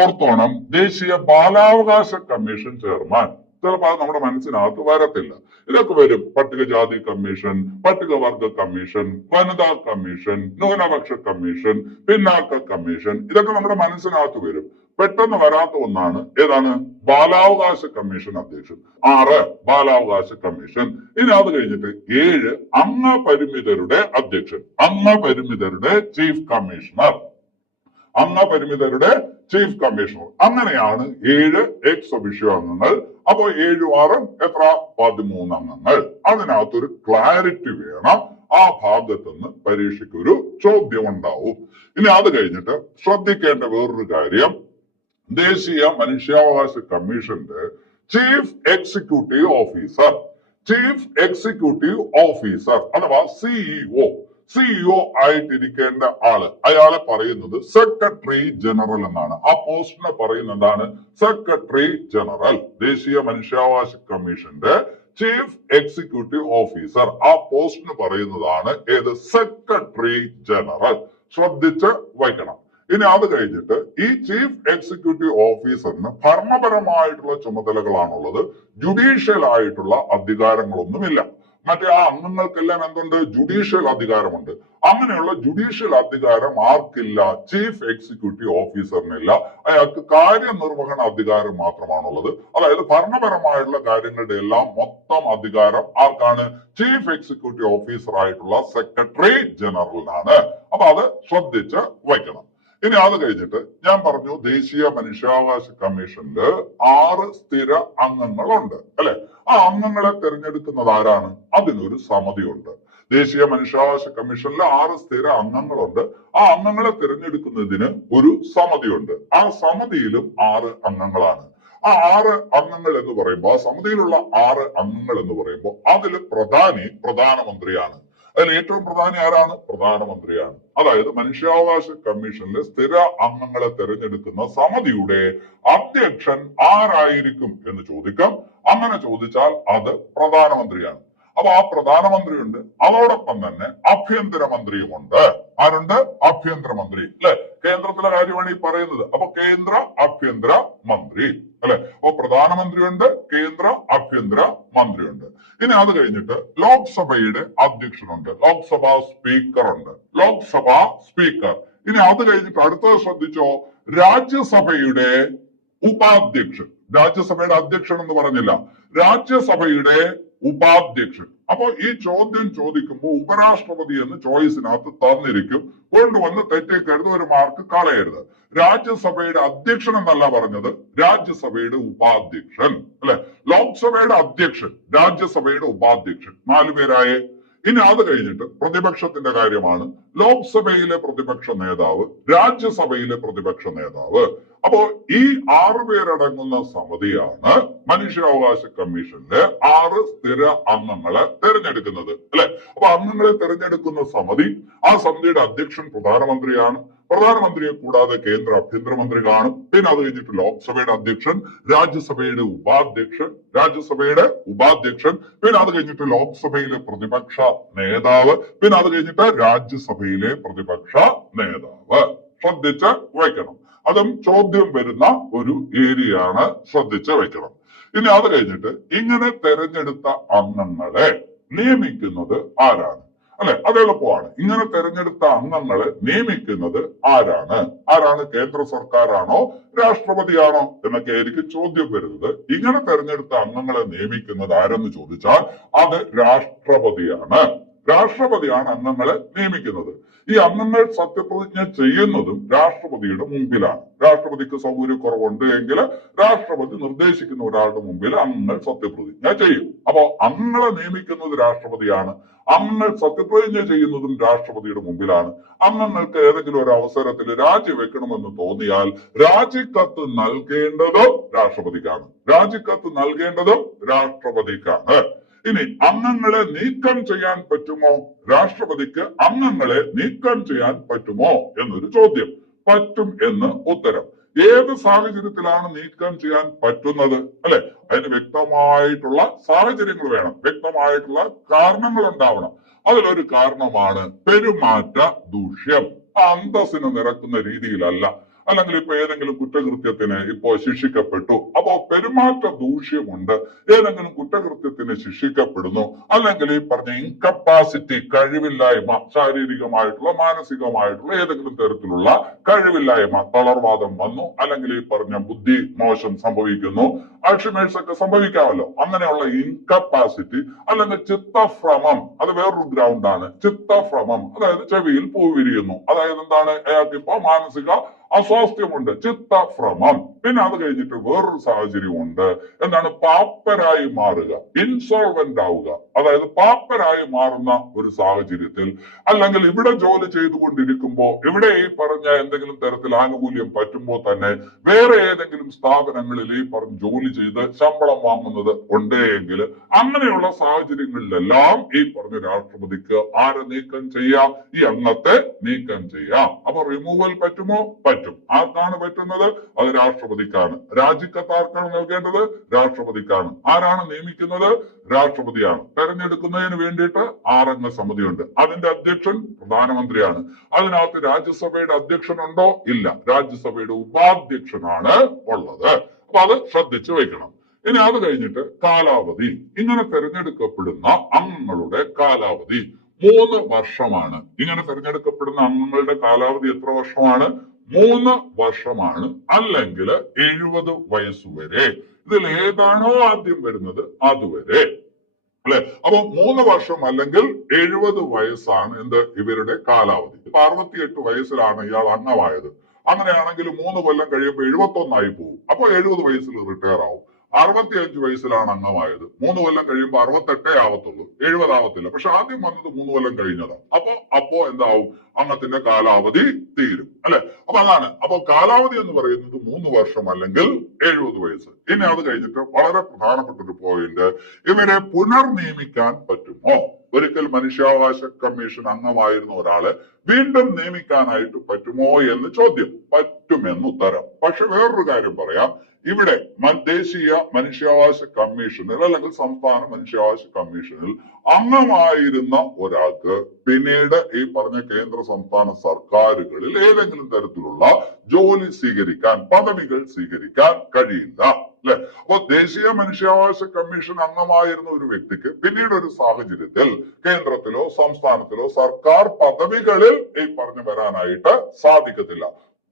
ഓർത്തോണം ദേശീയ ബാലാവകാശ കമ്മീഷൻ ചെയർമാൻ. ചിലപ്പോൾ അത് നമ്മുടെ മനസ്സിനകത്ത് വരത്തില്ല. ഇതൊക്കെ വരും: പട്ടികജാതി കമ്മീഷൻ, പട്ടികവർഗ കമ്മീഷൻ, വനിതാ കമ്മീഷൻ, ന്യൂനപക്ഷ കമ്മീഷൻ, പിന്നാക്ക കമ്മീഷൻ. ഇതൊക്കെ നമ്മുടെ മനസ്സിനകത്ത് വരും. പെട്ടെന്ന് വരാത്ത ഒന്നാണ് ഏതാണ്? ബാലാവകാശ കമ്മീഷൻ അധ്യക്ഷൻ. 6 ബാലാവകാശ കമ്മീഷൻ. ഇനി അത് കഴിഞ്ഞിട്ട് 7 അംഗപരിമിതരുടെ അധ്യക്ഷൻ, അംഗപരിമിതരുടെ ചീഫ് കമ്മീഷണർ, അംഗപരിമിതരുടെ ചീഫ് കമ്മീഷണർ. അങ്ങനെയാണ് 7 എക്സ് ഒഫിഷ്യോ അംഗങ്ങൾ. അപ്പോ 7 6 എത്ര? 13 അംഗങ്ങൾ. അതിനകത്തൊരു ക്ലാരിറ്റി വേണം. ആ ഭാഗത്ത് നിന്ന് പരീക്ഷയ്ക്ക് ഒരു ചോദ്യം ഉണ്ടാവും. ഇനി അത് കഴിഞ്ഞിട്ട് ശ്രദ്ധിക്കേണ്ട വേറൊരു കാര്യം, ദേശീയ മനുഷ്യാവകാശ കമ്മീഷന്റെ chief executive officer, chief executive officer അഥവാ സിഇഒ ആയിട്ടിരിക്കേണ്ട ആള്, അയാളെ പറയുന്നത് സെക്രട്ടറി ജനറൽ എന്നാണ്. ആ പോസ്റ്റിനെ പറയുന്നത് എന്താണ്? Secretary general. ദേശീയ മനുഷ്യാവകാശ കമ്മീഷന്റെ ചീഫ് എക്സിക്യൂട്ടീവ് ഓഫീസർ, ആ പോസ്റ്റിന് പറയുന്നതാണ് ഏത്? Secretary general. ശ്രദ്ധിച്ച് വായിക്കണം. ഇനി അത് കഴിഞ്ഞിട്ട് ഈ ചീഫ് എക്സിക്യൂട്ടീവ് ഓഫീസറിന് ഭരണപരമായിട്ടുള്ള ചുമതലകളാണുള്ളത്, ജുഡീഷ്യൽ ആയിട്ടുള്ള അധികാരങ്ങളൊന്നുമില്ല. മറ്റേ ആ അംഗങ്ങൾക്കെല്ലാം എന്തുണ്ട്? ജുഡീഷ്യൽ അധികാരമുണ്ട്. അങ്ങനെയുള്ള ജുഡീഷ്യൽ അധികാരം ആർക്കില്ല? Chief executive ഓഫീസറിനില്ല. അയാൾക്ക് കാര്യനിർവഹണ അധികാരം മാത്രമാണുള്ളത്. അതായത് ഭരണപരമായിട്ടുള്ള കാര്യങ്ങളുടെ എല്ലാം മൊത്തം അധികാരം ആർക്കാണ്? ചീഫ് എക്സിക്യൂട്ടീവ് ഓഫീസർ ആയിട്ടുള്ള സെക്രട്ടറി ജനറലിനാണ്. അപ്പൊ അത് ശ്രദ്ധിച്ച് വയ്ക്കണം. ഇനി അത് കഴിഞ്ഞിട്ട് ഞാൻ പറഞ്ഞു ദേശീയ മനുഷ്യാവകാശ കമ്മീഷനില് 6 സ്ഥിര അംഗങ്ങളുണ്ട് അല്ലെ. ആ അംഗങ്ങളെ തിരഞ്ഞെടുക്കുന്നത് ആരാണ്? അതിനൊരു സമിതിയുണ്ട്. ദേശീയ മനുഷ്യാവകാശ കമ്മീഷനിൽ 6 സ്ഥിര അംഗങ്ങളുണ്ട്. ആ അംഗങ്ങളെ തിരഞ്ഞെടുക്കുന്നതിന് ഒരു സമിതിയുണ്ട്. ആ സമിതിയിലും 6 അംഗങ്ങളാണ്. ആ 6 അംഗങ്ങൾ എന്ന് പറയുമ്പോൾ, ആ സമിതിയിലുള്ള 6 അംഗങ്ങൾ എന്ന് പറയുമ്പോൾ അതിൽ പ്രധാനമന്ത്രിയാണ്. അതിൽ ഏറ്റവും പ്രധാനി ആരാണ്? പ്രധാനമന്ത്രിയാണ്. അതായത് മനുഷ്യാവകാശ കമ്മീഷനിലെ സ്ഥിര അംഗങ്ങളെ തിരഞ്ഞെടുക്കുന്ന സമിതിയുടെ അധ്യക്ഷൻ ആരായിരിക്കും എന്ന് ചോദിക്കാം. അങ്ങനെ ചോദിച്ചാൽ അത് പ്രധാനമന്ത്രിയാണ്. അപ്പൊ ആ പ്രധാനമന്ത്രിയുണ്ട്, അതോടൊപ്പം തന്നെ ആഭ്യന്തരമന്ത്രിയുമുണ്ട്. ആരുണ്ട്? ആഭ്യന്തരമന്ത്രി അല്ലെ. കേന്ദ്രത്തിലെ കാര്യമാണ് ഈ പറയുന്നത്. അപ്പൊ കേന്ദ്ര ആഭ്യന്തര മന്ത്രി അല്ലെ. അപ്പൊ പ്രധാനമന്ത്രിയുണ്ട്, കേന്ദ്ര ആഭ്യന്തര മന്ത്രിയുണ്ട്. ഇനി അത് കഴിഞ്ഞിട്ട് ലോക്സഭയുടെ അധ്യക്ഷനുണ്ട്, ലോക്സഭാ സ്പീക്കർ ഉണ്ട്, ലോക്സഭാ സ്പീക്കർ. ഇനി അത് കഴിഞ്ഞിട്ട് അടുത്തത് ശ്രദ്ധിച്ചോ, രാജ്യസഭയുടെ ഉപാധ്യക്ഷൻ. രാജ്യസഭയുടെ അധ്യക്ഷൻ എന്ന് പറഞ്ഞില്ല, രാജ്യസഭയുടെ ഉപാധ്യക്ഷൻ. അപ്പൊ ഈ ചോദ്യം ചോദിക്കുമ്പോൾ ഉപരാഷ്ട്രപതി എന്ന് ചോയ്സിനകത്ത് തന്നിരിക്കും. കൊണ്ടുവന്ന് തെറ്റിക്കരുത്, ഒരു മാർക്ക് കളയരുത്. രാജ്യസഭയുടെ അധ്യക്ഷൻ എന്നല്ല പറഞ്ഞത്, രാജ്യസഭയുടെ ഉപാധ്യക്ഷൻ അല്ലെ. ലോക്സഭയുടെ അധ്യക്ഷൻ, രാജ്യസഭയുടെ ഉപാധ്യക്ഷൻ, 4 പേരായേ. ഇനി അത് കഴിഞ്ഞിട്ട് പ്രതിപക്ഷത്തിന്റെ കാര്യമാണ്. ലോക്സഭയിലെ പ്രതിപക്ഷ നേതാവ്, രാജ്യസഭയിലെ പ്രതിപക്ഷ നേതാവ്. അപ്പോ ഈ 6 പേരടങ്ങുന്ന സമിതിയാണ് മനുഷ്യാവകാശ കമ്മീഷനിലെ 6 സ്ഥിര അംഗങ്ങളെ തിരഞ്ഞെടുക്കുന്നത് അല്ലെ. അപ്പൊ അംഗങ്ങളെ തിരഞ്ഞെടുക്കുന്ന സമിതി, ആ സമിതിയുടെ അധ്യക്ഷൻ പ്രധാനമന്ത്രിയാണ്. പ്രധാനമന്ത്രിയെ കൂടാതെ കേന്ദ്ര ആഭ്യന്തരമന്ത്രി കാണും. പിന്നെ അത് കഴിഞ്ഞിട്ട് ലോക്സഭയുടെ അധ്യക്ഷൻ, രാജ്യസഭയുടെ ഉപാധ്യക്ഷൻ, പിന്നെ അത് കഴിഞ്ഞിട്ട് ലോക്സഭയിലെ പ്രതിപക്ഷ നേതാവ്, പിന്നെ അത് കഴിഞ്ഞിട്ട് രാജ്യസഭയിലെ പ്രതിപക്ഷ നേതാവ്. ശ്രദ്ധിച്ച് വയ്ക്കണം. അതും ചോദ്യം വരുന്ന ഒരു ഏരിയയാണ്, ശ്രദ്ധിച്ച് വയ്ക്കണം. ഇനി അത് കഴിഞ്ഞിട്ട് ഇങ്ങനെ തെരഞ്ഞെടുത്ത അംഗങ്ങളെ നിയമിക്കുന്നത് ആരാണ് അല്ലെ. അത് എളുപ്പമാണ്. ഇങ്ങനെ തെരഞ്ഞെടുത്ത അംഗങ്ങളെ നിയമിക്കുന്നത് ആരാണ്? കേന്ദ്ര സർക്കാരാണോ രാഷ്ട്രപതിയാണോ എന്നൊക്കെ ആയിരിക്കും ചോദ്യം വരുന്നത്. ഇങ്ങനെ തെരഞ്ഞെടുത്ത അംഗങ്ങളെ നിയമിക്കുന്നത് ആരെന്ന് ചോദിച്ചാൽ അത് രാഷ്ട്രപതിയാണ്. രാഷ്ട്രപതിയാണ് അംഗങ്ങളെ നിയമിക്കുന്നത്. ഈ അംഗങ്ങൾ സത്യപ്രതിജ്ഞ ചെയ്യുന്നതും രാഷ്ട്രപതിയുടെ മുമ്പിലാണ്. രാഷ്ട്രപതിക്ക് സൗകര്യക്കുറവുണ്ട് എങ്കിൽ രാഷ്ട്രപതി നിർദ്ദേശിക്കുന്ന ഒരാളുടെ മുമ്പിൽ അംഗങ്ങൾ സത്യപ്രതിജ്ഞ ചെയ്യും. അപ്പോ അംഗങ്ങളെ നിയമിക്കുന്നത് രാഷ്ട്രപതിയാണ്, അംഗങ്ങൾ സത്യപ്രതിജ്ഞ ചെയ്യുന്നതും രാഷ്ട്രപതിയുടെ മുമ്പിലാണ്. അംഗങ്ങൾക്ക് ഏതെങ്കിലും ഒരു അവസരത്തിൽ രാജിവെക്കണമെന്ന് തോന്നിയാൽ രാജിക്കത്ത് നൽകേണ്ടതും രാഷ്ട്രപതിക്കാണ്. ഇനി അംഗങ്ങളെ നീക്കം ചെയ്യാൻ പറ്റുമോ? രാഷ്ട്രപതിക്ക് അംഗങ്ങളെ നീക്കം ചെയ്യാൻ പറ്റുമോ എന്നൊരു ചോദ്യം. പറ്റും എന്ന് ഉത്തരം. ഏത് സാഹചര്യത്തിലാണ് നീക്കം ചെയ്യാൻ പറ്റുന്നത് അല്ലെ. അതിന് വ്യക്തമായിട്ടുള്ള സാഹചര്യങ്ങൾ വേണം, വ്യക്തമായിട്ടുള്ള കാരണങ്ങൾ ഉണ്ടാവണം. അതിലൊരു കാരണമാണ് പെരുമാറ്റ ദൂഷ്യം. അന്തസ്സിന് നിരക്കുന്ന രീതിയിലല്ല, അല്ലെങ്കിൽ ഇപ്പൊ ഏതെങ്കിലും കുറ്റകൃത്യത്തിന് ഇപ്പോ ശിക്ഷിക്കപ്പെട്ടു, അപ്പോ പെരുമാറ്റ ദൂഷ്യമുണ്ട്, ഏതെങ്കിലും കുറ്റകൃത്യത്തിന് ശിക്ഷിക്കപ്പെടുന്നു, അല്ലെങ്കിൽ ഈ പറഞ്ഞ ഇൻകപ്പാസിറ്റി, കഴിവില്ലായ്മ, ശാരീരികമായിട്ടുള്ള മാനസികമായിട്ടുള്ള ഏതെങ്കിലും തരത്തിലുള്ള കഴിവില്ലായ്മ, തളർവാദം വന്നു, അല്ലെങ്കിൽ ഈ പറഞ്ഞ ബുദ്ധി മോശം സംഭവിക്കുന്നു, അൾഷിമേഴ്സ് ഒക്കെ സംഭവിക്കാമല്ലോ. അങ്ങനെയുള്ള ഇൻകപ്പാസിറ്റി, അല്ലെങ്കിൽ ചിത്തഭ്രമം, അത് വേറൊരു ഗ്രൗണ്ടാണ്. ചിത്തഭ്രമം അതായത് ചെവിയിൽ പൂ വിരിയുന്നു, അതായത് എന്താണ്, അയാൾക്ക് ഇപ്പൊ മാനസിക അസ്വാസ്ഥ്യമുണ്ട്, ചിത്തഭ്രമം. പിന്നെ അത് കഴിഞ്ഞിട്ട് വേറൊരു സാഹചര്യമുണ്ട്, എന്താണ്, പാപ്പരായി മാറുക, ഇൻസോൾവെന്റ് ആവുക. അതായത് പാപ്പരായി മാറുന്ന ഒരു സാഹചര്യത്തിൽ, അല്ലെങ്കിൽ ഇവിടെ ജോലി ചെയ്തുകൊണ്ടിരിക്കുമ്പോ ഇവിടെ ഈ പറഞ്ഞ എന്തെങ്കിലും തരത്തിൽ ആനുകൂല്യം പറ്റുമ്പോൾ തന്നെ വേറെ ഏതെങ്കിലും സ്ഥാപനങ്ങളിൽ ഈ പറഞ്ഞ ജോലി ചെയ്ത് ശമ്പളം വാങ്ങുന്നത് ഉണ്ടെങ്കിൽ അങ്ങനെയുള്ള സാഹചര്യങ്ങളിലെല്ലാം ഈ പറഞ്ഞ രാഷ്ട്രപതിക്ക് ആരെ നീക്കം ചെയ്യാം? ഈ അംഗത്തെ നീക്കം ചെയ്യാം. അപ്പൊ റിമൂവൽ പറ്റുമോ? പറ്റും. ആർക്കാണ് പറ്റുന്നത്? അത് രാഷ്ട്രപതിക്കാണ്. രാജിക്കത്ത് ആർക്കാണ് നൽകേണ്ടത്? രാഷ്ട്രപതിക്കാണ്. ആരാണ് നിയമിക്കുന്നത്? രാഷ്ട്രപതിയാണ്. തെരഞ്ഞെടുക്കുന്നതിന് വേണ്ടിയിട്ട് 6 അംഗ സമിതിയുണ്ട്. അതിന്റെ അധ്യക്ഷൻ പ്രധാനമന്ത്രിയാണ്. അതിനകത്ത് രാജ്യസഭയുടെ അധ്യക്ഷനുണ്ടോ? ഇല്ല. രാജ്യസഭയുടെ ഉപാധ്യക്ഷനാണ് ഉള്ളത്. അപ്പൊ അത് ശ്രദ്ധിച്ചു വെക്കണം. ഇനി അത് കഴിഞ്ഞിട്ട് കാലാവധി. ഇങ്ങനെ തെരഞ്ഞെടുക്കപ്പെടുന്ന അംഗങ്ങളുടെ കാലാവധി 3 വർഷമാണ്. ഇങ്ങനെ തെരഞ്ഞെടുക്കപ്പെടുന്ന അംഗങ്ങളുടെ കാലാവധി എത്ര വർഷമാണ്? 3 വർഷമാണ്. അല്ലെങ്കിൽ 70 വയസ്സുവരെ. ഇതിൽ ഏതാണോ ആദ്യം വരുന്നത് അതുവരെ, അല്ലെ? അപ്പൊ 3 വർഷം അല്ലെങ്കിൽ 70 വയസ്സാണ് എന്ത് ഇവരുടെ കാലാവധി. ഇപ്പൊ 68 വയസ്സിലാണ് ഇയാൾ അംഗമായത്. അങ്ങനെയാണെങ്കിൽ 3 കൊല്ലം കഴിയുമ്പോൾ 71 ആയി പോകും. അപ്പൊ 70 വയസ്സിൽ റിട്ടയർ ആവും. 65 വയസ്സിലാണ് അംഗമായത്. 3 കൊല്ലം കഴിയുമ്പോൾ 68 ആവത്തുള്ളൂ, 70 ആവത്തില്ല. പക്ഷെ ആദ്യം വന്നത് 3 കൊല്ലം കഴിഞ്ഞതാണ്. അപ്പോ എന്താവും? അംഗത്തിന്റെ കാലാവധി തീരും, അല്ലെ? അപ്പൊ അതാണ്. അപ്പൊ കാലാവധി എന്ന് പറയുന്നത് 3 വർഷം അല്ലെങ്കിൽ 70 വയസ്സ്. ഇനി അത് കഴിഞ്ഞിട്ട് വളരെ പ്രധാനപ്പെട്ട ഒരു പോയിന്റ്, ഇവരെ പുനർനിയമിക്കാൻ പറ്റുമോ? ഒരിക്കൽ മനുഷ്യാവകാശ കമ്മീഷൻ അംഗമായിരുന്ന ഒരാളെ വീണ്ടും നിയമിക്കാനായിട്ട് പറ്റുമോ എന്ന് ചോദ്യം. പറ്റുമെന്ന് ഉത്തരം. പക്ഷെ വേറൊരു കാര്യം പറയാം. ഇവിടെ ദേശീയ മനുഷ്യാവകാശ കമ്മീഷനിൽ അല്ലെങ്കിൽ സംസ്ഥാന മനുഷ്യാവകാശ കമ്മീഷനിൽ അംഗമായിരുന്ന ഒരാൾക്ക് പിന്നീട് ഈ പറഞ്ഞ കേന്ദ്ര സംസ്ഥാന സർക്കാരുകളിൽ ഏതെങ്കിലും തരത്തിലുള്ള ജോലി സ്വീകരിക്കാൻ, പദവികൾ സ്വീകരിക്കാൻ കഴിയില്ല, അല്ലെ? അപ്പൊ ദേശീയ മനുഷ്യാവകാശ കമ്മീഷൻ അംഗമായിരുന്ന ഒരു വ്യക്തിക്ക് പിന്നീട് ഒരു സാഹചര്യത്തിൽ കേന്ദ്രത്തിലോ സംസ്ഥാനത്തിലോ സർക്കാർ പദവികളിൽ ഈ പറഞ്ഞു വരാനായിട്ട് സാധിക്കത്തില്ല.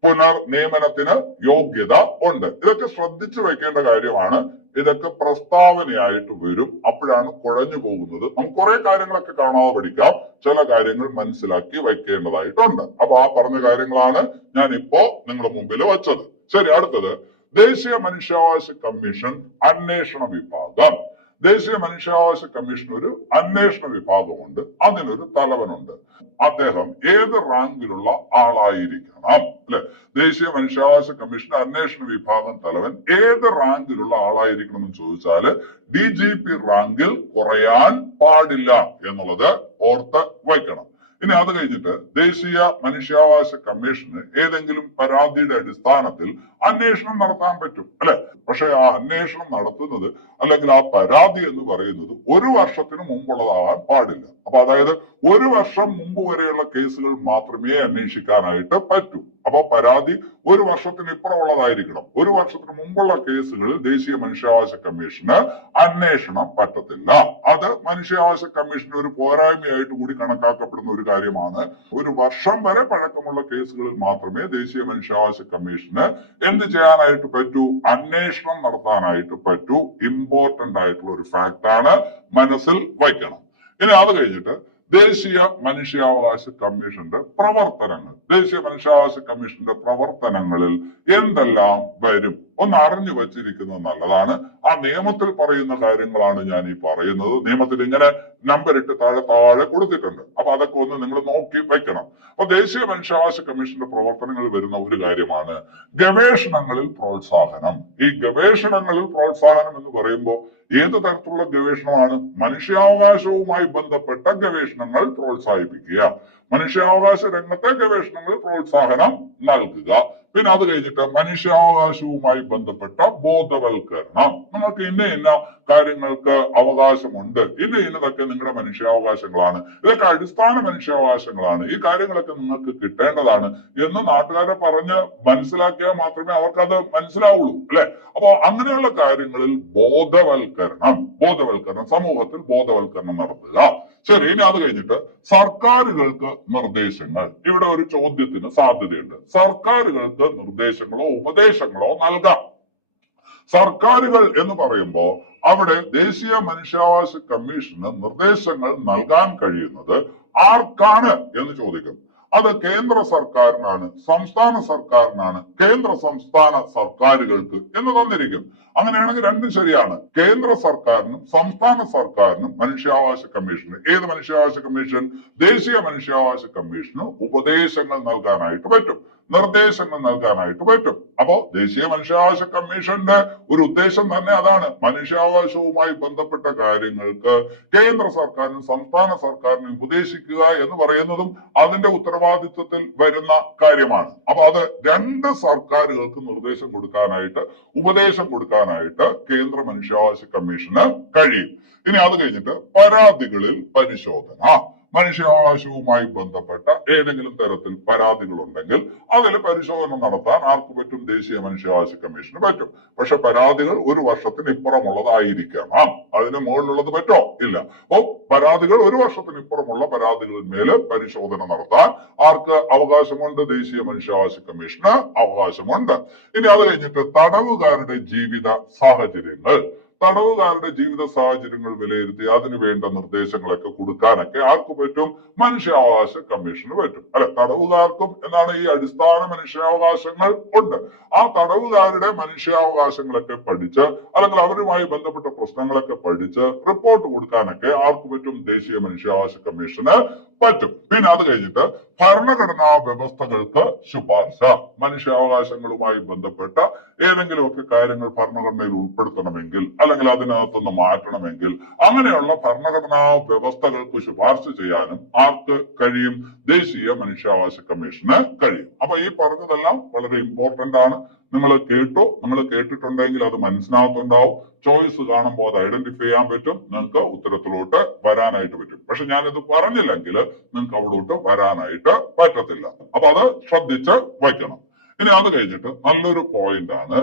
പുനർനിയമനത്തിന് യോഗ്യത ഉണ്ട്. ഇതൊക്കെ ശ്രദ്ധിച്ചു വെക്കേണ്ട കാര്യമാണ്. ഇതൊക്കെ പ്രസ്താവനയായിട്ട് വരും. അപ്പോഴാണ് കുഴഞ്ഞു പോകുന്നത്. നമുക്ക് കുറെ കാര്യങ്ങളൊക്കെ കാണാതെ പഠിക്കാം. ചില കാര്യങ്ങൾ മനസ്സിലാക്കി വയ്ക്കേണ്ടതായിട്ടുണ്ട്. അപ്പൊ ആ പറഞ്ഞ കാര്യങ്ങളാണ് ഞാൻ ഇപ്പോ നിങ്ങളുടെ മുമ്പിൽ വച്ചത്. ശരി, അടുത്തത് ദേശീയ മനുഷ്യാവകാശ കമ്മീഷൻ അന്വേഷണ വിഭാഗം. ദേശീയ മനുഷ്യാവകാശ കമ്മീഷൻ ഒരു അന്വേഷണ വിഭാഗമുണ്ട്. അതിനൊരു തലവനുണ്ട്. അദ്ദേഹം ഏത് റാങ്കിലുള്ള ആളായിരിക്കണം, അല്ലെ? ദേശീയ മനുഷ്യാവകാശ കമ്മീഷൻ അന്വേഷണ വിഭാഗം തലവൻ ഏത് റാങ്കിലുള്ള ആളായിരിക്കണം എന്ന് ചോദിച്ചാല് DGP റാങ്കിൽ കുറയാൻ പാടില്ല എന്നുള്ളത് ഓർത്ത് വയ്ക്കണം. ഇനി അത് കഴിഞ്ഞിട്ട് ദേശീയ മനുഷ്യാവകാശ കമ്മീഷന് ഏതെങ്കിലും പരാതിയുടെ അടിസ്ഥാനത്തിൽ അന്വേഷണം നടത്താൻ പറ്റും, അല്ലെ? പക്ഷെ ആ അന്വേഷണം നടത്തുന്നത് അല്ലെങ്കിൽ ആ പരാതി എന്ന് പറയുന്നത് 1 വർഷത്തിന് മുമ്പുള്ളതാകാൻ പാടില്ല. അപ്പൊ അതായത് 1 വർഷം മുമ്പ് വരെയുള്ള കേസുകൾ മാത്രമേ അന്വേഷിക്കാനായിട്ട് പറ്റൂ. അപ്പൊ പരാതി 1 വർഷത്തിന് ഇപ്പുറമുള്ളതായിരിക്കണം. 1 വർഷത്തിന് മുമ്പുള്ള കേസുകളിൽ ദേശീയ മനുഷ്യാവകാശ കമ്മീഷന് അന്വേഷണം പറ്റത്തില്ല. അത് മനുഷ്യാവകാശ കമ്മീഷന് ഒരു പോരായ്മയായിട്ട് കൂടി കണക്കാക്കപ്പെടുന്ന ഒരു കാര്യമാണ്. 1 വർഷം വരെ പഴക്കമുള്ള കേസുകളിൽ മാത്രമേ ദേശീയ മനുഷ്യാവകാശ കമ്മീഷന് എന്ത് ചെയ്യാനായിട്ട് പറ്റൂ? അന്വേഷണം നടത്താനായിട്ട് പറ്റൂ. ഇമ്പോർട്ടന്റ് ആയിട്ടുള്ള ഒരു ഫാക്ട് ആണ്, മനസ്സിൽ വയ്ക്കണം. ഇനി അത് കഴിഞ്ഞിട്ട് ദേശീയ മനുഷ്യാവകാശ കമ്മീഷന്റെ പ്രവർത്തനങ്ങൾ. ദേശീയ മനുഷ്യാവകാശ കമ്മീഷന്റെ പ്രവർത്തനങ്ങളിൽ എന്തെല്ലാം വരും ഒന്ന് അറിഞ്ഞു വച്ചിരിക്കുന്നത് നല്ലതാണ്. ആ നിയമത്തിൽ പറയുന്ന കാര്യങ്ങളാണ് ഞാൻ ഈ പറയുന്നത്. നിയമത്തിൽ ഇങ്ങനെ നമ്പർ ഇട്ട് താഴെ കൊടുത്തിട്ടുണ്ട്. അപ്പൊ അതൊക്കെ ഒന്ന് നിങ്ങൾ നോക്കി വെക്കണം. അപ്പൊ ദേശീയ മനുഷ്യാവകാശ കമ്മീഷന്റെ പ്രവർത്തനങ്ങളിൽ വരുന്ന ഒരു കാര്യമാണ് ഗവേഷണങ്ങളിൽ പ്രോത്സാഹനം. ഈ ഗവേഷണങ്ങളിൽ പ്രോത്സാഹനം എന്ന് പറയുമ്പോൾ ഏത് തരത്തിലുള്ള ഗവേഷണമാണ്? മനുഷ്യാവകാശവുമായി ബന്ധപ്പെട്ട ഗവേഷണങ്ങൾ പ്രോത്സാഹിപ്പിക്കുക, മനുഷ്യാവകാശ രംഗത്തെ ഗവേഷണങ്ങൾ പ്രോത്സാഹനം നൽകുക. പിന്നെ അത് കഴിഞ്ഞിട്ട് മനുഷ്യാവകാശവുമായി ബന്ധപ്പെട്ട ബോധവൽക്കരണം. നിങ്ങൾക്ക് ഇന്ന കാര്യങ്ങൾക്ക് അവകാശമുണ്ട്, ഇന്നതൊക്കെ നിങ്ങളുടെ മനുഷ്യാവകാശങ്ങളാണ്, ഇതൊക്കെ അടിസ്ഥാന മനുഷ്യാവകാശങ്ങളാണ്, ഈ കാര്യങ്ങളൊക്കെ നിങ്ങൾക്ക് കിട്ടേണ്ടതാണ് എന്ന് നാട്ടുകാരെ പറഞ്ഞ് മനസ്സിലാക്കിയാൽ മാത്രമേ അവർക്കത് മനസ്സിലാവുള്ളൂ, അല്ലെ? അപ്പൊ അങ്ങനെയുള്ള കാര്യങ്ങളിൽ ബോധവൽക്കരണം സമൂഹത്തിൽ ബോധവൽക്കരണം നടത്തുക. ശരി, ഇനി അത് കഴിഞ്ഞിട്ട് സർക്കാരുകൾക്ക് നിർദ്ദേശങ്ങൾ. ഇവിടെ ഒരു ചോദ്യത്തിന് സാധ്യതയുണ്ട്. സർക്കാരുകൾക്ക് നിർദ്ദേശങ്ങളോ ഉപദേശങ്ങളോ നൽകാം. സർക്കാരുകൾ എന്ന് പറയുമ്പോൾ അവിടെ ദേശീയ മനുഷ്യാവകാശ കമ്മീഷന് നിർദ്ദേശങ്ങൾ നൽകാൻ കഴിയുന്നത് ആർക്കാണ് എന്ന് ചോദിക്കും. അത് കേന്ദ്ര സർക്കാരിനാണ്, സംസ്ഥാന സർക്കാരിനാണ്, കേന്ദ്ര സംസ്ഥാന സർക്കാരുകൾക്ക് എന്ന് തന്നിരിക്കും. അങ്ങനെയാണെങ്കിൽ രണ്ടും ശരിയാണ്. കേന്ദ്ര സർക്കാരിനും സംസ്ഥാന സർക്കാരിനും മനുഷ്യാവകാശ കമ്മീഷന്, ഏത് മനുഷ്യാവകാശ കമ്മീഷൻ? ദേശീയ മനുഷ്യാവകാശ കമ്മീഷന് ഉപദേശങ്ങൾ നൽകാനായിട്ട് പറ്റും, നിർദ്ദേശങ്ങൾ നൽകാനായിട്ട് പറ്റും. അപ്പോ ദേശീയ മനുഷ്യാവകാശ കമ്മീഷന്റെ ഒരു ഉദ്ദേശം തന്നെ അതാണ്. മനുഷ്യാവകാശവുമായി ബന്ധപ്പെട്ട കാര്യങ്ങൾക്ക് കേന്ദ്ര സർക്കാരിനും സംസ്ഥാന സർക്കാരിനും ഉപദേശിക്കുക എന്ന് പറയുന്നതും അതിന്റെ ഉത്തരവാദിത്വത്തിൽ വരുന്ന കാര്യമാണ്. അപ്പൊ അത് രണ്ട് സർക്കാരുകൾക്ക് നിർദ്ദേശം കൊടുക്കാനായിട്ട്, ഉപദേശം കൊടുക്കാനായിട്ട് കേന്ദ്ര മനുഷ്യാവകാശ കമ്മീഷന് കഴിയും. ഇനി അത് കഴിഞ്ഞിട്ട് പരാതികളിൽ പരിശോധന. മനുഷ്യാവകാശവുമായി ബന്ധപ്പെട്ട ഏതെങ്കിലും തരത്തിൽ പരാതികൾ ഉണ്ടെങ്കിൽ അതിൽ പരിശോധന നടത്താൻ ആർക്ക് പറ്റും? ദേശീയ മനുഷ്യാവകാശ കമ്മീഷന് പറ്റും. പക്ഷെ പരാതികൾ ഒരു വർഷത്തിന് ഇപ്പുറമുള്ളതായിരിക്കണം. അതിന് മുകളിലുള്ളത് പറ്റോ? ഇല്ല. അപ്പോ പരാതികൾ ഒരു വർഷത്തിന് ഇപ്പുറമുള്ള പരാതികളിന്മേൽ പരിശോധന നടത്താൻ ആർക്ക് അവകാശമുണ്ട്? ദേശീയ മനുഷ്യാവകാശ കമ്മീഷന് അവകാശമുണ്ട്. ഇനി അത് കഴിഞ്ഞിട്ട് തടവുകാരുടെ ജീവിത സാഹചര്യങ്ങൾ വിലയിരുത്തി അതിന് വേണ്ട നിർദ്ദേശങ്ങളൊക്കെ കൊടുക്കാനൊക്കെ ആർക്ക് പറ്റും? മനുഷ്യാവകാശ കമ്മീഷന് പറ്റും. അല്ലെ, തടവുകാർക്കും എന്നാണ് ഈ അടിസ്ഥാന മനുഷ്യാവകാശങ്ങൾ ഉണ്ട്. ആ തടവുകാരുടെ മനുഷ്യാവകാശങ്ങളൊക്കെ പഠിച്ച് അല്ലെങ്കിൽ അവരുമായി ബന്ധപ്പെട്ട പ്രശ്നങ്ങളൊക്കെ പഠിച്ച് റിപ്പോർട്ട് കൊടുക്കാനൊക്കെ ആർക്ക് പറ്റും? ദേശീയ മനുഷ്യാവകാശ കമ്മീഷന് പറ്റും. പിന്നെ അത് കഴിഞ്ഞിട്ട് ഭരണഘടനാ വ്യവസ്ഥകൾക്ക് ശുപാർശ, മനുഷ്യാവകാശങ്ങളുമായി ബന്ധപ്പെട്ട ഏതെങ്കിലുമൊക്കെ കാര്യങ്ങൾ ഭരണഘടനയിൽ ഉൾപ്പെടുത്തണമെങ്കിൽ അല്ലെങ്കിൽ അതിനകത്തുനിന്ന് മാറ്റണമെങ്കിൽ അങ്ങനെയുള്ള ഭരണഘടനാ വ്യവസ്ഥകൾക്ക് ശുപാർശ ചെയ്യാനും ആർക്ക് കഴിയും? ദേശീയ മനുഷ്യാവകാശ കമ്മീഷന് കഴിയും. അപ്പൊ ഈ പറഞ്ഞതെല്ലാം വളരെ ഇമ്പോർട്ടന്റ് ആണ്. നിങ്ങൾ കേട്ടിട്ടുണ്ടെങ്കിൽ അത് മനസ്സിനകത്തുണ്ടാവും. ചോയ്സ് കാണുമ്പോൾ അത് ഐഡന്റിഫൈ ചെയ്യാൻ പറ്റും. നിങ്ങൾക്ക് ഉത്തരത്തിലോട്ട് വരാനായിട്ട് പറ്റും. പക്ഷെ ഞാനിത് പറഞ്ഞില്ലെങ്കിൽ നിങ്ങൾക്ക് അവിടോട്ട് വരാനായിട്ട് പറ്റത്തില്ല. അപ്പൊ അത് ശ്രദ്ധിച്ച് വയ്ക്കണം. ഇനി അത് കഴിഞ്ഞിട്ട് നല്ലൊരു പോയിന്റ് ആണ്,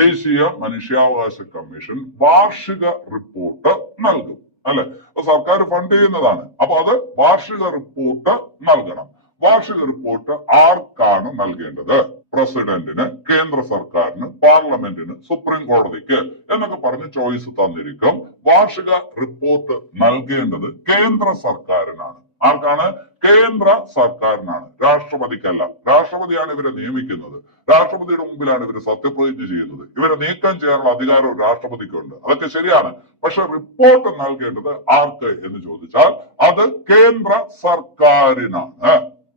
ദേശീയ മനുഷ്യാവകാശ കമ്മീഷൻ വാർഷിക റിപ്പോർട്ട് നൽകും. അല്ലെ, സർക്കാർ ഫണ്ട് ചെയ്യുന്നതാണ്. അപ്പൊ അത് വാർഷിക റിപ്പോർട്ട് നൽകണം. വാർഷിക റിപ്പോർട്ട് ആർക്കാണ് നൽകേണ്ടത്? പ്രസിഡന്റിന്, കേന്ദ്ര സർക്കാരിന്, പാർലമെന്റിന്, സുപ്രീം കോടതിക്ക് എന്നൊക്കെ പറഞ്ഞ് ചോയ്സ് തന്നിരിക്കും. വാർഷിക റിപ്പോർട്ട് നൽകേണ്ടത് കേന്ദ്ര സർക്കാരിനാണ്. ആർക്കാണ്? കേന്ദ്ര സർക്കാരിനാണ്, രാഷ്ട്രപതിക്കല്ല. രാഷ്ട്രപതിയാണ് ഇവരെ നിയമിക്കുന്നത്. രാഷ്ട്രപതിയുടെ മുമ്പിലാണ് ഇവർ സത്യപ്രതിജ്ഞ ചെയ്യുന്നത്. ഇവരെ നീക്കം ചെയ്യാനുള്ള അധികാരവും രാഷ്ട്രപതിക്കുണ്ട്. അതൊക്കെ ശരിയാണ്. പക്ഷെ റിപ്പോർട്ട് നൽകേണ്ടത് ആർക്ക് എന്ന് ചോദിച്ചാൽ അത് കേന്ദ്ര സർക്കാരിനാണ്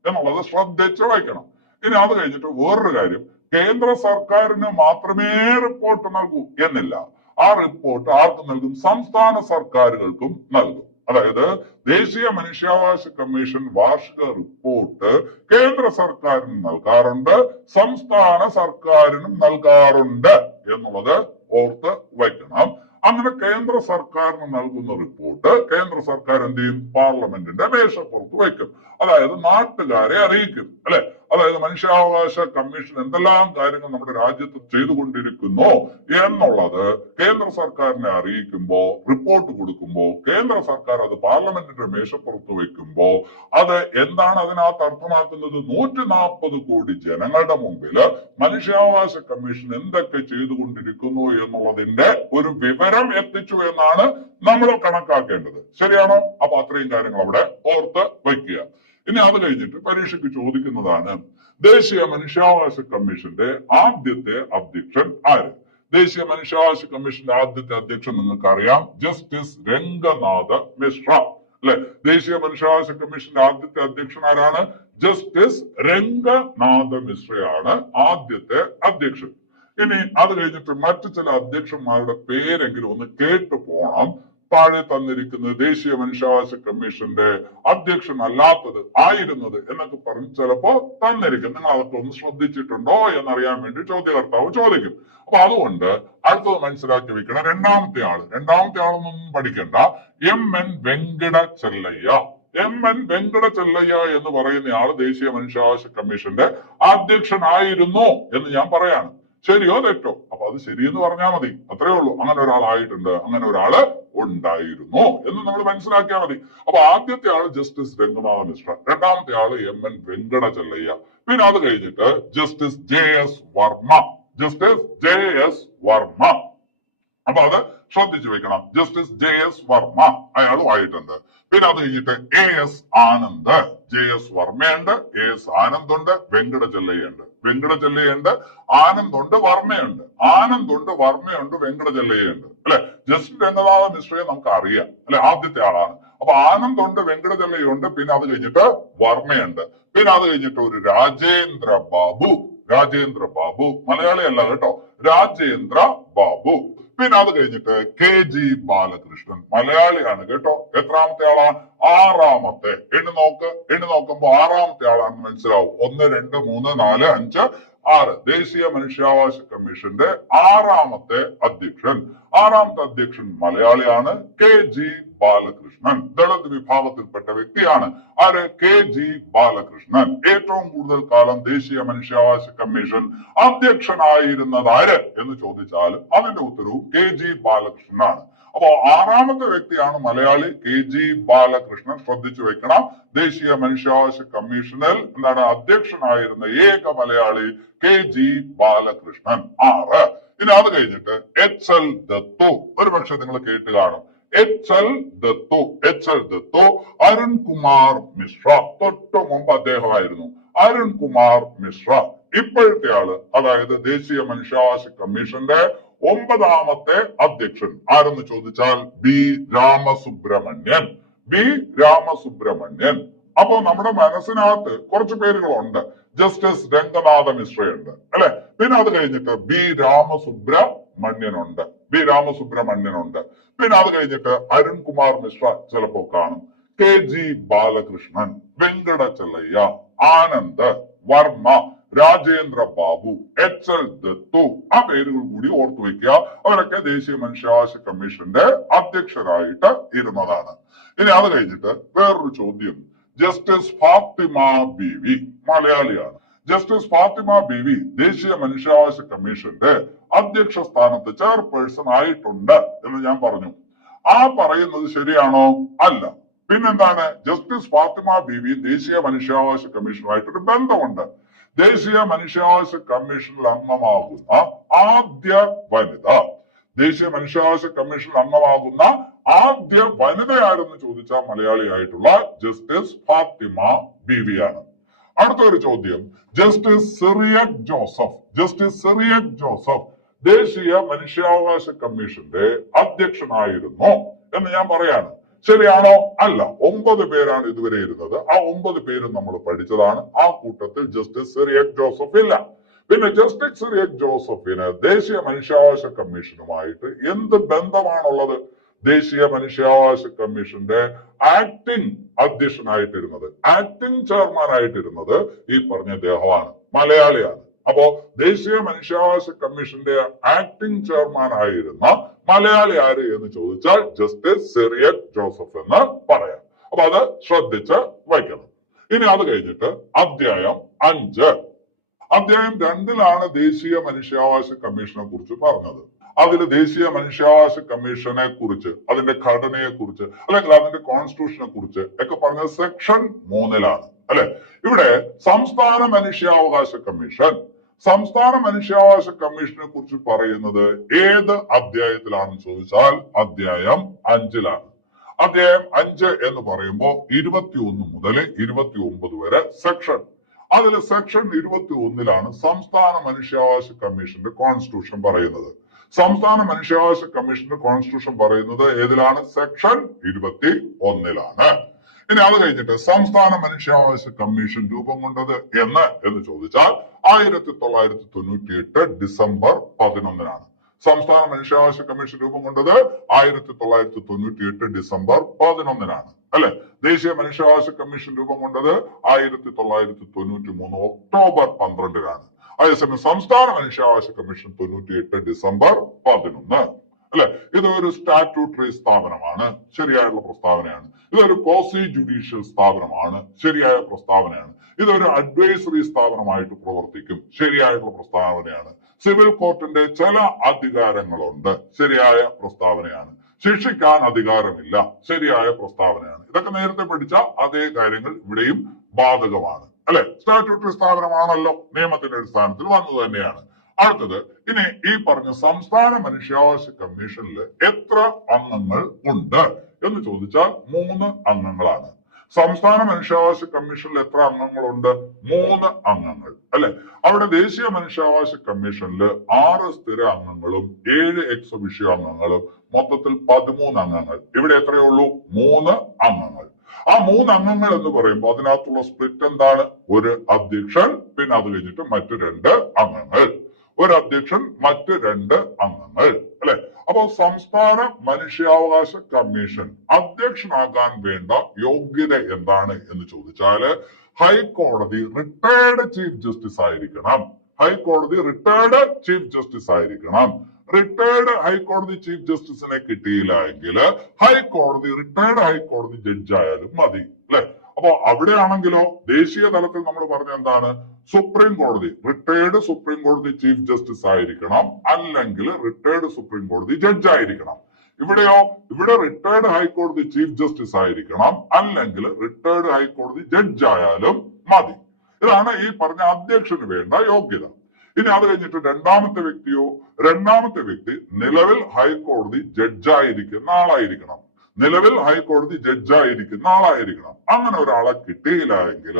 എന്നുള്ളത് ശ്രദ്ധിച്ച് വായിക്കണം. ഇനി അത് കഴിഞ്ഞിട്ട് വേറൊരു കാര്യം, കേന്ദ്ര സർക്കാരിന് മാത്രമേ റിപ്പോർട്ട് നൽകൂ എന്നില്ല. ആ റിപ്പോർട്ട് ആർക്ക് നൽകും? സംസ്ഥാന സർക്കാരുകൾക്കും നൽകും. അതായത് ദേശീയ മനുഷ്യാവകാശ കമ്മീഷൻ വാർഷിക റിപ്പോർട്ട് കേന്ദ്ര സർക്കാരിന് നൽകാറുണ്ട്, സംസ്ഥാന സർക്കാരിനും നൽകാറുണ്ട് എന്നുള്ളത് ഓർത്ത് വയ്ക്കണം. അങ്ങനെ കേന്ദ്ര സർക്കാരിന് നൽകുന്ന റിപ്പോർട്ട് കേന്ദ്ര സർക്കാർ എന്ത് ചെയ്യും? പാർലമെന്റിന്റെ മേശപ്പുറത്ത് വയ്ക്കും. അതായത് നാട്ടുകാരെ അറിയിക്കും. അല്ലെ, അതായത് മനുഷ്യാവകാശ കമ്മീഷൻ എന്തെല്ലാം കാര്യങ്ങൾ നമ്മുടെ രാജ്യത്ത് ചെയ്തുകൊണ്ടിരിക്കുന്നു എന്നുള്ളത് കേന്ദ്ര സർക്കാരിനെ അറിയിക്കുമ്പോ, റിപ്പോർട്ട് കൊടുക്കുമ്പോ, കേന്ദ്ര സർക്കാർ അത് പാർലമെന്റിന്റെ മേശപ്പുറത്ത് വെക്കുമ്പോ അത് എന്താണ് അതിനകത്ത് അർത്ഥമാക്കുന്നത്? 140 കോടി ജനങ്ങളുടെ മുമ്പില് മനുഷ്യാവകാശ കമ്മീഷൻ എന്തൊക്കെ ചെയ്തുകൊണ്ടിരിക്കുന്നു എന്നുള്ളതിന്റെ ഒരു വിവരം എത്തിച്ചു എന്നാണ് നമ്മൾ കണക്കാക്കേണ്ടത്. ശരിയാണോ? അപ്പൊ അത്രയും കാര്യങ്ങൾ അവിടെ ഓർത്ത് വയ്ക്കുക. ഇനി അത് കഴിഞ്ഞിട്ട് പരീക്ഷയ്ക്ക് ചോദിക്കുന്നതാണ്, ദേശീയ മനുഷ്യാവകാശ കമ്മീഷന്റെ ആദ്യത്തെ അധ്യക്ഷൻ ആര്? ദേശീയ മനുഷ്യാവകാശ കമ്മീഷന്റെ ആദ്യത്തെ അധ്യക്ഷൻ നിങ്ങൾക്ക് അറിയാം, ജസ്റ്റിസ് രംഗനാഥ മിശ്ര. അല്ലെ, ദേശീയ മനുഷ്യാവകാശ കമ്മീഷന്റെ ആദ്യത്തെ അധ്യക്ഷൻ ആരാണ്? ജസ്റ്റിസ് രംഗനാഥ മിശ്രയാണ് ആദ്യത്തെ അധ്യക്ഷൻ. ഇനി അത് കഴിഞ്ഞിട്ട് മറ്റു ചില അധ്യക്ഷന്മാരുടെ പേരെങ്കിലും ഒന്ന് കേട്ടു പോണം. താഴെ തന്നിരിക്കുന്നത് ദേശീയ മനുഷ്യാവകാശ കമ്മീഷന്റെ അധ്യക്ഷൻ അല്ലാത്തത് ആയിരുന്നത് എന്നൊക്കെ പറഞ്ഞ് ചിലപ്പോ തന്നിരിക്കും. നിങ്ങൾ അതൊക്കെ ഒന്ന് ശ്രദ്ധിച്ചിട്ടുണ്ടോ എന്നറിയാൻ വേണ്ടി ചോദ്യകർത്താവ് ചോദിക്കും. അപ്പൊ അതുകൊണ്ട് അടുത്തത് മനസ്സിലാക്കി വെക്കണം. രണ്ടാമത്തെ ആളൊന്നും പഠിക്കണ്ട. MN വെങ്കട ചെല്ലയ്യ. MN വെങ്കട ചെല്ലയ്യ എന്ന് പറയുന്ന ആള് ദേശീയ മനുഷ്യാവകാശ കമ്മീഷന്റെ അധ്യക്ഷനായിരുന്നു എന്ന് ഞാൻ പറയാണ്. ശരിയോ തെറ്റോ? അപ്പൊ അത് ശരിയെന്ന് പറഞ്ഞാൽ മതി, അത്രേ ഉള്ളൂ. അങ്ങനെ ഒരാളായിട്ടുണ്ട്, അങ്ങനെ ഒരാള് ഉണ്ടായിരുന്നു എന്ന് നമ്മൾ മനസ്സിലാക്കിയാൽ മതി. അപ്പൊ ആദ്യത്തെ ആള് ജസ്റ്റിസ് രംഗനാഥ മിശ്ര, രണ്ടാമത്തെ ആള് MN വെങ്കട ചെല്ലയ്യ, പിന്നെ അത് കഴിഞ്ഞിട്ട് ജസ്റ്റിസ് JS വർമ്മ. അപ്പൊ അത് ശ്രദ്ധിച്ചു വെക്കണം. ജസ്റ്റിസ് JS വർമ്മ അയാളും ആയിട്ടുണ്ട്. പിന്നെ അത് കഴിഞ്ഞിട്ട് AS Anand. JS വർമ്മയുണ്ട്, AS Anand ഉണ്ട്, വെങ്കട ചെല്ലയ്യുണ്ട്. ആനന്ദുണ്ട്, വർമ്മയുണ്ട്, വെങ്കട ചെല്ലയ്യുണ്ട്. അല്ലെ, ജസ്റ്റിസ് രംഗനാഥ മിശ്രയെ നമുക്ക് അറിയാം. അല്ലെ, ആദ്യത്തെ ആളാണ്. അപ്പൊ ആനന്ദുണ്ട്, വെങ്കട ചെല്ലയ്യുണ്ട്, പിന്നെ അത് കഴിഞ്ഞിട്ട് വർമ്മയുണ്ട്. പിന്നെ അത് കഴിഞ്ഞിട്ട് ഒരു രാജേന്ദ്ര ബാബു, മലയാളി അല്ല കേട്ടോ, രാജേന്ദ്ര ബാബു. പിന്നെ അത് കഴിഞ്ഞിട്ട് KG ബാലകൃഷ്ണൻ, മലയാളിയാണ് കേട്ടോ. എത്രാമത്തെ ആളാണ്? ആറാമത്തെ. എണ്ണി നോക്കുമ്പോ ആറാമത്തെ ആളാണെന്ന് മനസ്സിലാവും. 1 2 3 4 5 6. ദേശീയ മനുഷ്യാവകാശ കമ്മീഷന്റെ ആറാമത്തെ അധ്യക്ഷൻ മലയാളിയാണ്, KG ബാലകൃഷ്ണൻ. ദളിത് വിഭാഗത്തിൽപ്പെട്ട വ്യക്തിയാണ്. ആര്? KG ബാലകൃഷ്ണൻ. ഏറ്റവും കൂടുതൽ കാലം ദേശീയ മനുഷ്യാവകാശ കമ്മീഷൻ അധ്യക്ഷനായിരുന്നത് ആര് എന്ന് ചോദിച്ചാൽ അതിന്റെ ഉത്തരവും KG ബാലകൃഷ്ണനാണ്. അപ്പോ ആറാമത്തെ വ്യക്തിയാണ് മലയാളി KG ബാലകൃഷ്ണൻ. ശ്രദ്ധിച്ചു വെക്കണം. ദേശീയ മനുഷ്യാവകാശ കമ്മീഷനിൽ എന്താണ് അധ്യക്ഷനായിരുന്ന ഏക മലയാളി KG ബാലകൃഷ്ണൻ. 6. ഇനി അത് കഴിഞ്ഞിട്ട് HL ദത്തു. ഒരുപക്ഷെ നിങ്ങൾ കേട്ട് കാണും. HL ദത്തു അരുൺകുമാർ മിശ്ര. തൊട്ടു മുമ്പ് അദ്ദേഹമായിരുന്നു അരുൺകുമാർ മിശ്ര. ഇപ്പോഴത്തെ ആള്, അതായത് ദേശീയ മനുഷ്യാവകാശ കമ്മീഷന്റെ 9ാമത്തെ അധ്യക്ഷൻ ആരെന്ന് ചോദിച്ചാൽ രാമസുബ്രഹ്മണ്യൻ. രാമസുബ്രഹ്മണ്യൻ. അപ്പോ നമ്മുടെ മനസ്സിനകത്ത് കുറച്ച് പേരുകളുണ്ട്. ജസ്റ്റിസ് രംഗനാഥ മിശ്രയുണ്ട്, അല്ലെ? പിന്നെ അത് കഴിഞ്ഞിട്ട് രാമസുബ്രഹ്മണ്യനുണ്ട്. രാമസുബ്രഹ്മണ്യനുണ്ട്. പിന്നെ അത് കഴിഞ്ഞിട്ട് അരുൺകുമാർ മിശ്ര ചിലപ്പോ കാണും. KG ബാലകൃഷ്ണൻ, വെങ്കടചെല്ലയ്യ, ആനന്ദ്, വർമ്മ, രാജേന്ദ്ര ബാബു, HL ദത്തു. ആ പേരുകൾ കൂടി ഓർത്തു വെക്കുക. അവരൊക്കെ ദേശീയ മനുഷ്യാവകാശ കമ്മീഷന്റെ അധ്യക്ഷരായിട്ട് ഇരുന്നതാണ്. ഇനി അത് കഴിഞ്ഞിട്ട് വേറൊരു ചോദ്യം. ജസ്റ്റിസ് ഫാത്തിമ ബീവി, മലയാളിയാണ്. ജസ്റ്റിസ് ഫാത്തിമ ബീവി ദേശീയ മനുഷ്യാവകാശ കമ്മീഷന്റെ അധ്യക്ഷ സ്ഥാനത്ത് ചെയർപേഴ്സൺ ആയിട്ടുണ്ട് എന്ന് ഞാൻ പറഞ്ഞു. ആ പറയുന്നത് ശരിയാണോ? അല്ല. പിന്നെന്താണ്? ജസ്റ്റിസ് ഫാത്തിമ ബീവി ദേശീയ മനുഷ്യാവകാശ കമ്മീഷനുമായിട്ടൊരു ബന്ധമുണ്ട്. ദേശീയ മനുഷ്യാവകാശ കമ്മീഷനിൽ അംഗമാകുന്ന ആദ്യ വനിത, ദേശീയ മനുഷ്യാവകാശ കമ്മീഷനിൽ അംഗമാകുന്ന ആദ്യ വനിതയാരെന്ന് ചോദിച്ചാൽ മലയാളിയായിട്ടുള്ള ജസ്റ്റിസ് ഫാത്തിമ ബീവിയാണ്. അടുത്ത ഒരു ചോദ്യം. ജസ്റ്റിസ് സിറിയക് ജോസഫ് ദേശീയ മനുഷ്യാവകാശ കമ്മീഷന്റെ അധ്യക്ഷനായിരുന്നു എന്ന് ഞാൻ പറയാണ്. ശരിയാണോ? അല്ല. 9 പേരാണ് ഇതുവരെ ഇരുന്നത്. ആ 9 പേരും നമ്മൾ പഠിച്ചതാണ്. ആ കൂട്ടത്തിൽ ജസ്റ്റിസ് സിറിയക് ജോസഫ് ഇല്ല. പിന്നെ ജസ്റ്റിസ് സിറിയക് ജോസഫിന് ദേശീയ മനുഷ്യാവകാശ കമ്മീഷനുമായിട്ട് എന്ത് ബന്ധമാണുള്ളത്? ദേശീയ മനുഷ്യാവകാശ കമ്മീഷന്റെ ആക്ടിംഗ് അധ്യക്ഷനായിട്ടിരുന്നത്, ആക്ടിംഗ് ചെയർമാൻ ആയിട്ടിരുന്നത് ഈ പറഞ്ഞ അദ്ദേഹമാണ്, മലയാളിയാണ്. അപ്പോ ദേശീയ മനുഷ്യാവകാശ കമ്മീഷന്റെ ആക്ടിംഗ് ചെയർമാൻ ആയിരുന്ന മലയാളി ആര് എന്ന് ചോദിച്ചാൽ ജസ്റ്റിസ് സിറിയക് ജോസഫ് എന്ന് പറയാം. അപ്പൊ അത് ശ്രദ്ധിച്ച് വയ്ക്കണം. ഇനി അത് കഴിഞ്ഞിട്ട് അധ്യായം 5. അധ്യായം 2 ദേശീയ മനുഷ്യാവകാശ കമ്മീഷനെ കുറിച്ച് പറഞ്ഞത്. അതിൽ ദേശീയ മനുഷ്യാവകാശ കമ്മീഷനെ കുറിച്ച്, അതിന്റെ ഘടനയെ കുറിച്ച്, അല്ലെങ്കിൽ അതിന്റെ കോൺസ്റ്റിറ്റ്യൂഷനെ കുറിച്ച് ഒക്കെ പറഞ്ഞത് സെക്ഷൻ 3 അല്ലെ? ഇവിടെ സംസ്ഥാന മനുഷ്യാവകാശ കമ്മീഷനെ കുറിച്ച് പറയുന്നത് ഏത് അധ്യായത്തിലാണെന്ന് ചോദിച്ചാൽ അധ്യായം 5. അധ്യായം 5 എന്ന് പറയുമ്പോൾ 21 മുതൽ 29 വരെ സെക്ഷൻ. അതിൽ സെക്ഷൻ 21 സംസ്ഥാന മനുഷ്യാവകാശ കമ്മീഷന്റെ കോൺസ്റ്റിറ്റ്യൂഷൻ പറയുന്നത്. സംസ്ഥാന മനുഷ്യാവകാശ കമ്മീഷന്റെ കോൺസ്റ്റിറ്റ്യൂഷൻ പറയുന്നത് ഏതിലാണ്? സെക്ഷൻ 21. ഇനി അത് കഴിഞ്ഞിട്ട് സംസ്ഥാന മനുഷ്യാവകാശ കമ്മീഷൻ രൂപം കൊണ്ടത് എന്ന് ചോദിച്ചാൽ 1998 ഡിസംബർ 11. സംസ്ഥാന മനുഷ്യാവകാശ കമ്മീഷൻ രൂപം കൊണ്ടത് 1998 ഡിസംബർ 11 അല്ലെ? ദേശീയ മനുഷ്യാവകാശ കമ്മീഷൻ രൂപം കൊണ്ടത് 1993 ഒക്ടോബർ 12 അതേസമയം സംസ്ഥാന മനുഷ്യാവകാശ കമ്മീഷൻ 98 ഡിസംബർ 11 അല്ലെ? ഇതൊരു സ്റ്റാറ്റ്യൂട്ടറി സ്ഥാപനമാണ്, ശരിയായുള്ള പ്രസ്താവനയാണ്. ഇതൊരു കോസി ജുഡീഷ്യൽ സ്ഥാപനമാണ്, ശരിയായ പ്രസ്താവനയാണ്. ഇതൊരു അഡ്വൈസറി സ്ഥാപനമായിട്ട് പ്രവർത്തിക്കും, ശരിയായിട്ടുള്ള പ്രസ്താവനയാണ്. സിവിൽ കോർട്ടിന്റെ ചില അധികാരങ്ങളുണ്ട്, ശരിയായ പ്രസ്താവനയാണ്. ശിക്ഷിക്കാൻ അധികാരമില്ല, ശരിയായ പ്രസ്താവനയാണ്. ഇതൊക്കെ നേരത്തെ പഠിച്ച അതേ കാര്യങ്ങൾ ഇവിടെയും ബാധകമാണ് അല്ലെ? സ്റ്റാറ്റ്യൂട്ടറി സ്ഥാപനമാണല്ലോ, നിയമത്തിന്റെ അടിസ്ഥാനത്തിൽ വന്നത് തന്നെയാണ്. അടുത്തത്, ഇനി ഈ പറഞ്ഞ സംസ്ഥാന മനുഷ്യാവകാശ കമ്മീഷനിൽ എത്ര അംഗങ്ങൾ ഉണ്ട് എന്ന് ചോദിച്ചാൽ 3 അംഗങ്ങളാണ്. സംസ്ഥാന മനുഷ്യാവകാശ കമ്മീഷനിൽ എത്ര അംഗങ്ങളുണ്ട്? 3 അംഗങ്ങൾ അല്ലെ? അവിടെ ദേശീയ മനുഷ്യാവകാശ കമ്മീഷനിൽ 6 സ്ഥിര അംഗങ്ങളും 7 എക്സ് ഒഫീഷ്യോ അംഗങ്ങളും, മൊത്തത്തിൽ 13 അംഗങ്ങൾ. ഇവിടെ എത്രയേ ഉള്ളൂ? 3 അംഗങ്ങൾ. ആ 3 അംഗങ്ങൾ എന്ന് പറയുമ്പോൾ അതിനകത്തുള്ള സ്പ്ലിറ്റ് എന്താണ്? ഒരു അധ്യക്ഷൻ, പിന്നെ അത് കഴിഞ്ഞിട്ട് മറ്റു 2 അംഗങ്ങൾ. ഒരു അധ്യക്ഷൻ, മറ്റ് 2 അംഗങ്ങൾ അല്ലെ? അപ്പൊ സംസ്ഥാന മനുഷ്യാവകാശ കമ്മീഷൻ അധ്യക്ഷനാകാൻ വേണ്ട യോഗ്യത എന്താണ് എന്ന് ചോദിച്ചാല് ഹൈക്കോടതി റിട്ടയർഡ് ചീഫ് ജസ്റ്റിസ് ആയിരിക്കണം. ഹൈക്കോടതി റിട്ടയർഡ് ചീഫ് ജസ്റ്റിസ് ആയിരിക്കണം. റിട്ടയർഡ് ഹൈക്കോടതി ചീഫ് ജസ്റ്റിസിനെ കിട്ടിയില്ല എങ്കിൽ ഹൈക്കോടതി റിട്ടയർഡ് ഹൈക്കോടതി ജഡ്ജ് ആയാലും മതി, അല്ലെ? അപ്പൊ അവിടെയാണെങ്കിലോ ദേശീയ തലത്തിൽ നമ്മൾ പറഞ്ഞ എന്താണ്? സുപ്രീം കോടതി റിട്ടയർഡ് സുപ്രീം കോടതി ചീഫ് ജസ്റ്റിസ് ആയിരിക്കണം, അല്ലെങ്കിൽ റിട്ടയർഡ് സുപ്രീം കോടതി ജഡ്ജ് ആയിരിക്കണം. ഇവിടെയോ? ഇവിടെ റിട്ടയർഡ് ഹൈക്കോടതി ചീഫ് ജസ്റ്റിസ് ആയിരിക്കണം, അല്ലെങ്കിൽ റിട്ടയർഡ് ഹൈക്കോടതി ജഡ്ജ് ആയാലും മതി. ഇതാണ് ഈ പറഞ്ഞ അധ്യക്ഷന് വേണ്ട യോഗ്യത. ഇനി അത് കഴിഞ്ഞിട്ട് രണ്ടാമത്തെ വ്യക്തിയോ? രണ്ടാമത്തെ വ്യക്തി നിലവിൽ ഹൈക്കോടതി ജഡ്ജായിരിക്കുന്ന ആളായിരിക്കണം. നിലവിൽ ഹൈക്കോടതി ജഡ്ജായിരിക്കുന്ന ആളായിരിക്കണം. അങ്ങനെ ഒരാളെ കിട്ടിയില്ല എങ്കിൽ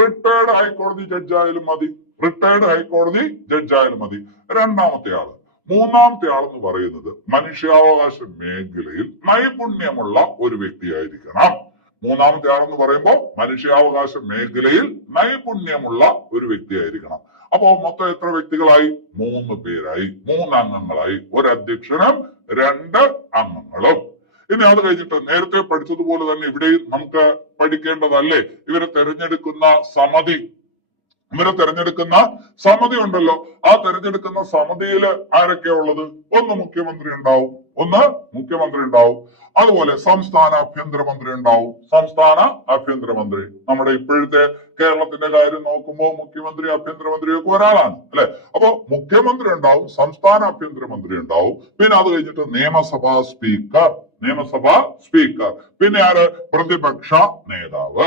റിട്ടയർഡ് ഹൈക്കോടതി ജഡ്ജായാലും മതി. റിട്ടയർഡ് ഹൈക്കോടതി ജഡ്ജായാലും മതി. രണ്ടാമത്തെ ആള്. മൂന്നാമത്തെ ആളെന്ന് പറയുന്നത് മനുഷ്യാവകാശ മേഖലയിൽ നൈപുണ്യമുള്ള ഒരു വ്യക്തിയായിരിക്കണം. മൂന്നാമത്തെ ആളെന്ന് പറയുമ്പോൾ മനുഷ്യാവകാശ മേഖലയിൽ നൈപുണ്യമുള്ള ഒരു വ്യക്തിയായിരിക്കണം. അപ്പോ മൊത്തം എത്ര വ്യക്തികളായി? 3 പേരായി, 3 അംഗങ്ങളായി. ഒരു അധ്യക്ഷനും 2 അംഗങ്ങളും. ഇനി അത് കഴിഞ്ഞിട്ട് നേരത്തെ പഠിച്ചതുപോലെ തന്നെ ഇവിടെയും നമുക്ക് പഠിക്കേണ്ടതല്ലേ ഇവരെ തെരഞ്ഞെടുക്കുന്ന സമിതി. ഇവരെ തെരഞ്ഞെടുക്കുന്ന സമിതി ഉണ്ടല്ലോ, ആ തെരഞ്ഞെടുക്കുന്ന സമിതിയിൽ ആരൊക്കെയാ ഉള്ളത്? ഒന്ന് മുഖ്യമന്ത്രി ഉണ്ടാവും. അതുപോലെ സംസ്ഥാന ആഭ്യന്തരമന്ത്രി ഉണ്ടാവും. സംസ്ഥാന ആഭ്യന്തരമന്ത്രി നമ്മുടെ ഇപ്പോഴത്തെ കേരളത്തിന്റെ കാര്യം നോക്കുമ്പോൾ മുഖ്യമന്ത്രി ആഭ്യന്തരമന്ത്രിയൊക്കെ ഒരാളാണ്, അല്ലെ? അപ്പൊ മുഖ്യമന്ത്രി ഉണ്ടാവും, സംസ്ഥാന ആഭ്യന്തരമന്ത്രി ഉണ്ടാവും. പിന്നെ അത് കഴിഞ്ഞിട്ട് നിയമസഭാ സ്പീക്കർ. പിന്നെ ആര്? പ്രതിപക്ഷ നേതാവ്.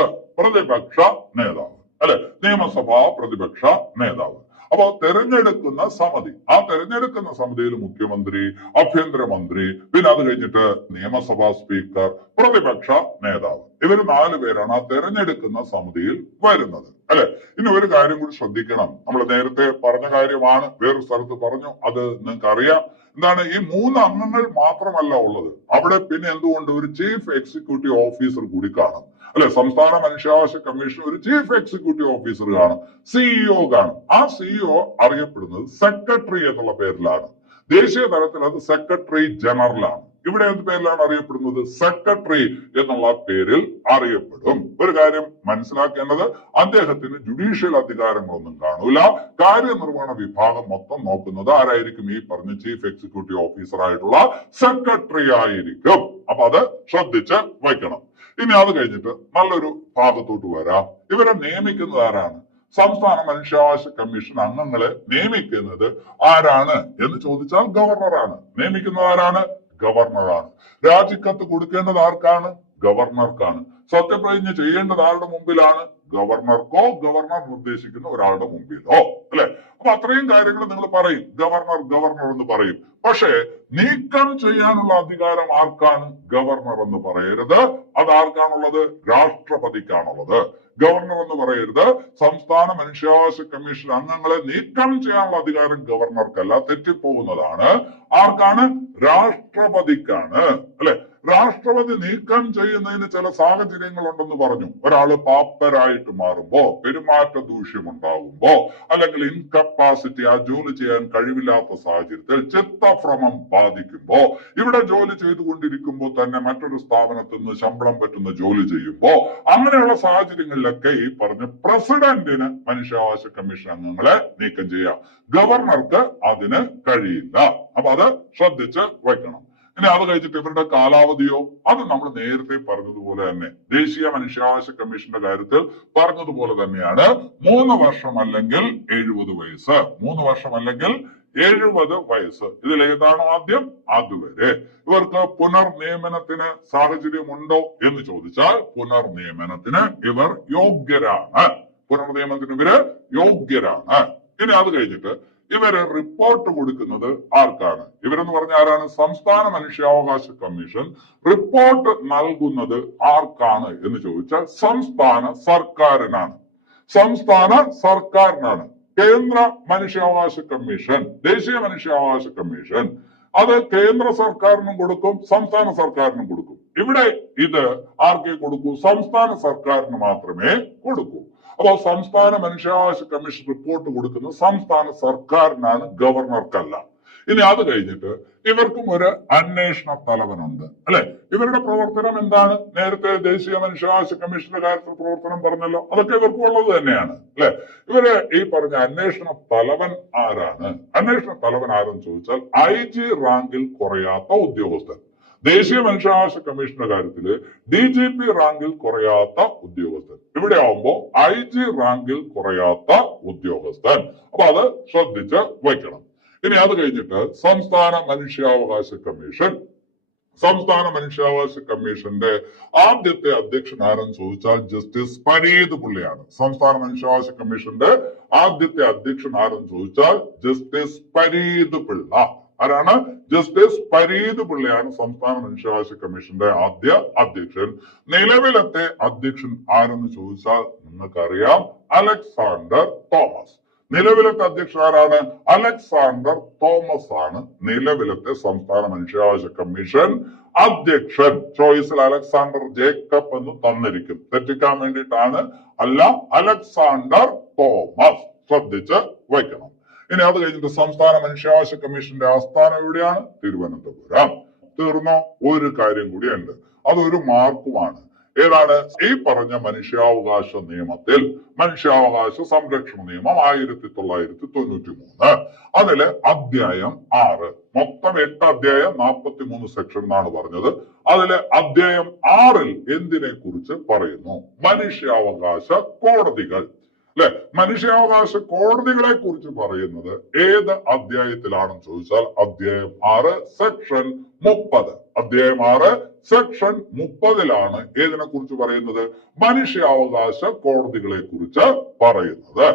അല്ലെ? നിയമസഭാ പ്രതിപക്ഷ നേതാവ്. അപ്പോ തെരഞ്ഞെടുക്കുന്ന സമിതി, ആ തെരഞ്ഞെടുക്കുന്ന സമിതിയിൽ മുഖ്യമന്ത്രി, ആഭ്യന്തരമന്ത്രി, പിന്നെ അത് കഴിഞ്ഞിട്ട് നിയമസഭാ സ്പീക്കർ, പ്രതിപക്ഷ നേതാവ്. ഇവർ 4 പേരാണ് ആ തെരഞ്ഞെടുക്കുന്ന സമിതിയിൽ വരുന്നത്, അല്ലെ? ഇനി ഒരു കാര്യം കൂടി ശ്രദ്ധിക്കണം. നമ്മൾ നേരത്തെ പറഞ്ഞ കാര്യമാണ്, വേറൊരു സ്ഥലത്ത് പറഞ്ഞു, അത് നിങ്ങൾക്ക് അറിയാം. എന്താണ്? ഈ 3 അംഗങ്ങൾ മാത്രമല്ല ഉള്ളത് അവിടെ. പിന്നെ എന്തുകൊണ്ട് ഒരു ചീഫ് എക്സിക്യൂട്ടീവ് ഓഫീസർ കൂടി കാണും, അല്ലെ? സംസ്ഥാന മനുഷ്യാവകാശ കമ്മീഷൻ ഒരു ചീഫ് എക്സിക്യൂട്ടീവ് ഓഫീസർ കാണും, സിഇഒ കാണും. ആ സിഇഒ അറിയപ്പെടുന്നത് സെക്രട്ടറി എന്നുള്ള പേരിലാണ്. ദേശീയ തലത്തിൽ അത് സെക്രട്ടറി ജനറലാണ്. ഇവിടെ എന്ത് പേരിലാണ് അറിയപ്പെടുന്നത്? സെക്രട്ടറി എന്നുള്ള പേരിൽ അറിയപ്പെടും. ഒരു കാര്യം മനസ്സിലാക്കേണ്ടത്, അദ്ദേഹത്തിന് ജുഡീഷ്യൽ അധികാരങ്ങളൊന്നും കാണൂല. കാര്യനിർവഹണ വിഭാഗം മൊത്തം നോക്കുന്നത് ആരായിരിക്കും? ഈ പറഞ്ഞ ചീഫ് എക്സിക്യൂട്ടീവ് ഓഫീസർ ആയിട്ടുള്ള സെക്രട്ടറി ആയിരിക്കും. അപ്പൊ അത് ശ്രദ്ധിച്ച് വയ്ക്കണം. ഇനി അത് കഴിഞ്ഞിട്ട് നല്ലൊരു ഭാഗത്തോട്ട് വരാം. ഇവരെ നിയമിക്കുന്നത് ആരാണ്? സംസ്ഥാന മനുഷ്യാവകാശ കമ്മീഷൻ അംഗങ്ങളെ നിയമിക്കുന്നത് ആരാണ് എന്ന് ചോദിച്ചാൽ ഗവർണറാണ്. നിയമിക്കുന്നത് ആരാണ്? ഗവർണറാണ്. രാജിക്കത്ത് കൊടുക്കേണ്ടത് ആർക്കാണ്? ഗവർണർക്കാണ്. സത്യപ്രതിജ്ഞ ചെയ്യേണ്ടത് ആരുടെ മുമ്പിലാണ്? ഗവർണർക്കോ ഗവർണർ നിർദ്ദേശിക്കുന്ന ഒരാളുടെ മുമ്പിലോ, അല്ലെ? അപ്പൊ അത്രയും കാര്യങ്ങൾ നിങ്ങൾ പറയും, ഗവർണർ എന്ന് പറയും. പക്ഷേ നീക്കം ചെയ്യാനുള്ള അധികാരം ആർക്കാണ്? ഗവർണർ എന്ന് പറയരുത്. അത് ആർക്കാണുള്ളത്? രാഷ്ട്രപതിക്കാണുള്ളത്. ഗവർണർ എന്ന് പറയരുത്. സംസ്ഥാന മനുഷ്യാവകാശ കമ്മീഷൻ അംഗങ്ങളെ നീക്കം ചെയ്യാനുള്ള അധികാരം ഗവർണർക്കല്ല, തെറ്റിപ്പോകുന്നതാണ്. ആർക്കാണ്? രാഷ്ട്രപതിക്കാണ്, അല്ലെ? രാഷ്ട്രപതി നീക്കം ചെയ്യുന്നതിന് ചില സാഹചര്യങ്ങൾ ഉണ്ടെന്ന് പറഞ്ഞു. ഒരാള് പാപ്പരായിട്ട് മാറുമ്പോ, പെരുമാറ്റ ദൂഷ്യം ഉണ്ടാകുമ്പോ, അല്ലെങ്കിൽ ഇൻകപ്പാസിറ്റി, ആ ജോലി ചെയ്യാൻ കഴിവില്ലാത്ത സാഹചര്യത്തിൽ, ചിത്തഭ്രമം ബാധിക്കുമ്പോ, ഇവിടെ ജോലി ചെയ്തുകൊണ്ടിരിക്കുമ്പോൾ തന്നെ മറ്റൊരു സ്ഥാപനത്തിൽ നിന്ന് ശമ്പളം പറ്റുന്ന ജോലി ചെയ്യുമ്പോ, അങ്ങനെയുള്ള സാഹചര്യങ്ങളിലൊക്കെ ഈ പറഞ്ഞ പ്രസിഡന്റിന് മനുഷ്യാവകാശ കമ്മീഷൻ അംഗങ്ങളെ നീക്കം ചെയ്യാം. ഗവർണർക്ക് അതിന് കഴിയില്ല. അപ്പൊ അത് ശ്രദ്ധിച്ച് വയ്ക്കണം. ഇനി അത് കഴിച്ചിട്ട് ഇവരുടെ കാലാവധിയോ? അത് നമ്മൾ നേരത്തെ പറഞ്ഞതുപോലെ തന്നെ ദേശീയ മനുഷ്യാവകാശ കമ്മീഷന്റെ കാര്യത്തിൽ പറഞ്ഞതുപോലെ തന്നെയാണ്. 3 വർഷം അല്ലെങ്കിൽ 70 വയസ്സ്. 3 വർഷം അല്ലെങ്കിൽ 70 വയസ്സ്. ഇതിൽ ഏതാണോ ആദ്യം അതുവരെ. ഇവർക്ക് പുനർനിയമനത്തിന് സാഹചര്യമുണ്ടോ എന്ന് ചോദിച്ചാൽ പുനർനിയമനത്തിന് ഇവർ യോഗ്യരാണ്. പുനർനിയമനത്തിന് ഇവര് യോഗ്യരാണ്. ഇനി അത് കഴിഞ്ഞിട്ട് ഇവര് റിപ്പോർട്ട് കൊടുക്കുന്നത് ആർക്കാണ്? ഇവരെന്ന് പറഞ്ഞ ആരാണ്? സംസ്ഥാന മനുഷ്യാവകാശ കമ്മീഷൻ റിപ്പോർട്ട് നൽകുന്നത് ആർക്കാണ് എന്ന് ചോദിച്ചാൽ സംസ്ഥാന സർക്കാരിനാണ്. കേന്ദ്ര മനുഷ്യാവകാശ കമ്മീഷൻ, ദേശീയ മനുഷ്യാവകാശ കമ്മീഷൻ, അത് കേന്ദ്ര സർക്കാരിനും കൊടുക്കും, സംസ്ഥാന സർക്കാരിനും കൊടുക്കും. ഇവിടെ ഇത് ആർക്കേ കൊടുക്കൂ? സംസ്ഥാന സർക്കാരിന് മാത്രമേ കൊടുക്കൂ. അപ്പോൾ സംസ്ഥാന മനുഷ്യാവകാശ കമ്മീഷൻ റിപ്പോർട്ട് കൊടുക്കുന്നത് സംസ്ഥാന സർക്കാരിനാണ്, ഗവർണർക്കല്ല. ഇനി അത് കഴിഞ്ഞിട്ട് ഇവർക്കും ഒരു അന്വേഷണ തലവനുണ്ട് അല്ലെ. ഇവരുടെ പ്രവർത്തനം എന്താണ്? നേരത്തെ ദേശീയ മനുഷ്യാവകാശ കമ്മീഷന്റെ കാര്യത്തിൽ പ്രവർത്തനം പറഞ്ഞല്ലോ, അതൊക്കെ ഇവർക്കും ഉള്ളത് തന്നെയാണ് അല്ലെ. ഇവര് ഈ പറഞ്ഞ അന്വേഷണ തലവൻ ആരാണ്? അന്വേഷണ തലവൻ ആരെന്ന് ചോദിച്ചാൽ IG റാങ്കിൽ കുറയാത്ത ഉദ്യോഗസ്ഥൻ. ദേശീയ മനുഷ്യാവകാശ കമ്മീഷന്റെ കാര്യത്തില് DGP റാങ്കിൽ കുറയാത്ത ഉദ്യോഗസ്ഥൻ. ഇവിടെ ആവുമ്പോ IG റാങ്കിൽ കുറയാത്ത ഉദ്യോഗസ്ഥൻ. അപ്പൊ അത് ശ്രദ്ധിച്ച് വയ്ക്കണം. ഇനി അത് കഴിഞ്ഞിട്ട് സംസ്ഥാന മനുഷ്യാവകാശ കമ്മീഷൻ. സംസ്ഥാന മനുഷ്യാവകാശ കമ്മീഷന്റെ ആദ്യത്തെ അധ്യക്ഷൻ ആരെന്ന് ചോദിച്ചാൽ ജസ്റ്റിസ് പരീത് പിള്ളയാണ്. സംസ്ഥാന മനുഷ്യാവകാശ കമ്മീഷന്റെ ആദ്യത്തെ അധ്യക്ഷൻ ആരെന്ന് ചോദിച്ചാൽ ജസ്റ്റിസ് പരീത് പിള്ള. ആരാണ്? ജസ്റ്റിസ് പരീത് പിള്ളയാണ് സംസ്ഥാന മനുഷ്യാവകാശ കമ്മീഷന്റെ ആദ്യ അധ്യക്ഷൻ. നിലവിലത്തെ അധ്യക്ഷൻ ആരെന്ന് ചോദിച്ചാൽ നിങ്ങൾക്കറിയാം, അലക്സാണ്ടർ തോമസ്. നിലവിലത്തെ അധ്യക്ഷൻ ആരാണ്? അലക്സാണ്ടർ തോമസ് ആണ് നിലവിലത്തെ സംസ്ഥാന മനുഷ്യാവകാശ കമ്മീഷൻ അധ്യക്ഷൻ. ചോയ്സിൽ അലക്സാണ്ടർ ജേക്കബ് എന്ന് തന്നിരിക്കും, തെറ്റിക്കാൻ വേണ്ടിയിട്ടാണ്. അല്ല, അലക്സാണ്ടർ തോമസ്. ശ്രദ്ധിച്ച് വയ്ക്കണം. ഇനി അത് കഴിഞ്ഞിട്ട് സംസ്ഥാന മനുഷ്യാവകാശ കമ്മീഷന്റെ ആസ്ഥാനം എവിടെയാണ്? തിരുവനന്തപുരം. തീർന്നോ? ഒരു കാര്യം കൂടിയുണ്ട്, അതൊരു മാർക്കുമാണ്. ഏതാണ്? ഈ പറഞ്ഞ മനുഷ്യാവകാശ നിയമത്തിൽ മനുഷ്യാവകാശ സംരക്ഷണ നിയമം 1993 അതില് അധ്യായം 6, മൊത്തം 8 അധ്യായം 43 സെക്ഷൻ എന്നാണ് പറഞ്ഞത്. അതില് അധ്യായം 6 എന്തിനെ കുറിച്ച് പറയുന്നു? മനുഷ്യാവകാശ കോടതികൾ അല്ലെ. മനുഷ്യാവകാശ കോടതികളെ കുറിച്ച് പറയുന്നത് ഏത് അധ്യായത്തിലാണെന്ന് ചോദിച്ചാൽ അധ്യായം 6 സെക്ഷൻ 30. അധ്യായം 6 സെക്ഷൻ 30 ഏതിനെ കുറിച്ച് പറയുന്നത്? മനുഷ്യാവകാശ കോടതികളെ കുറിച്ച് പറയുന്നത്.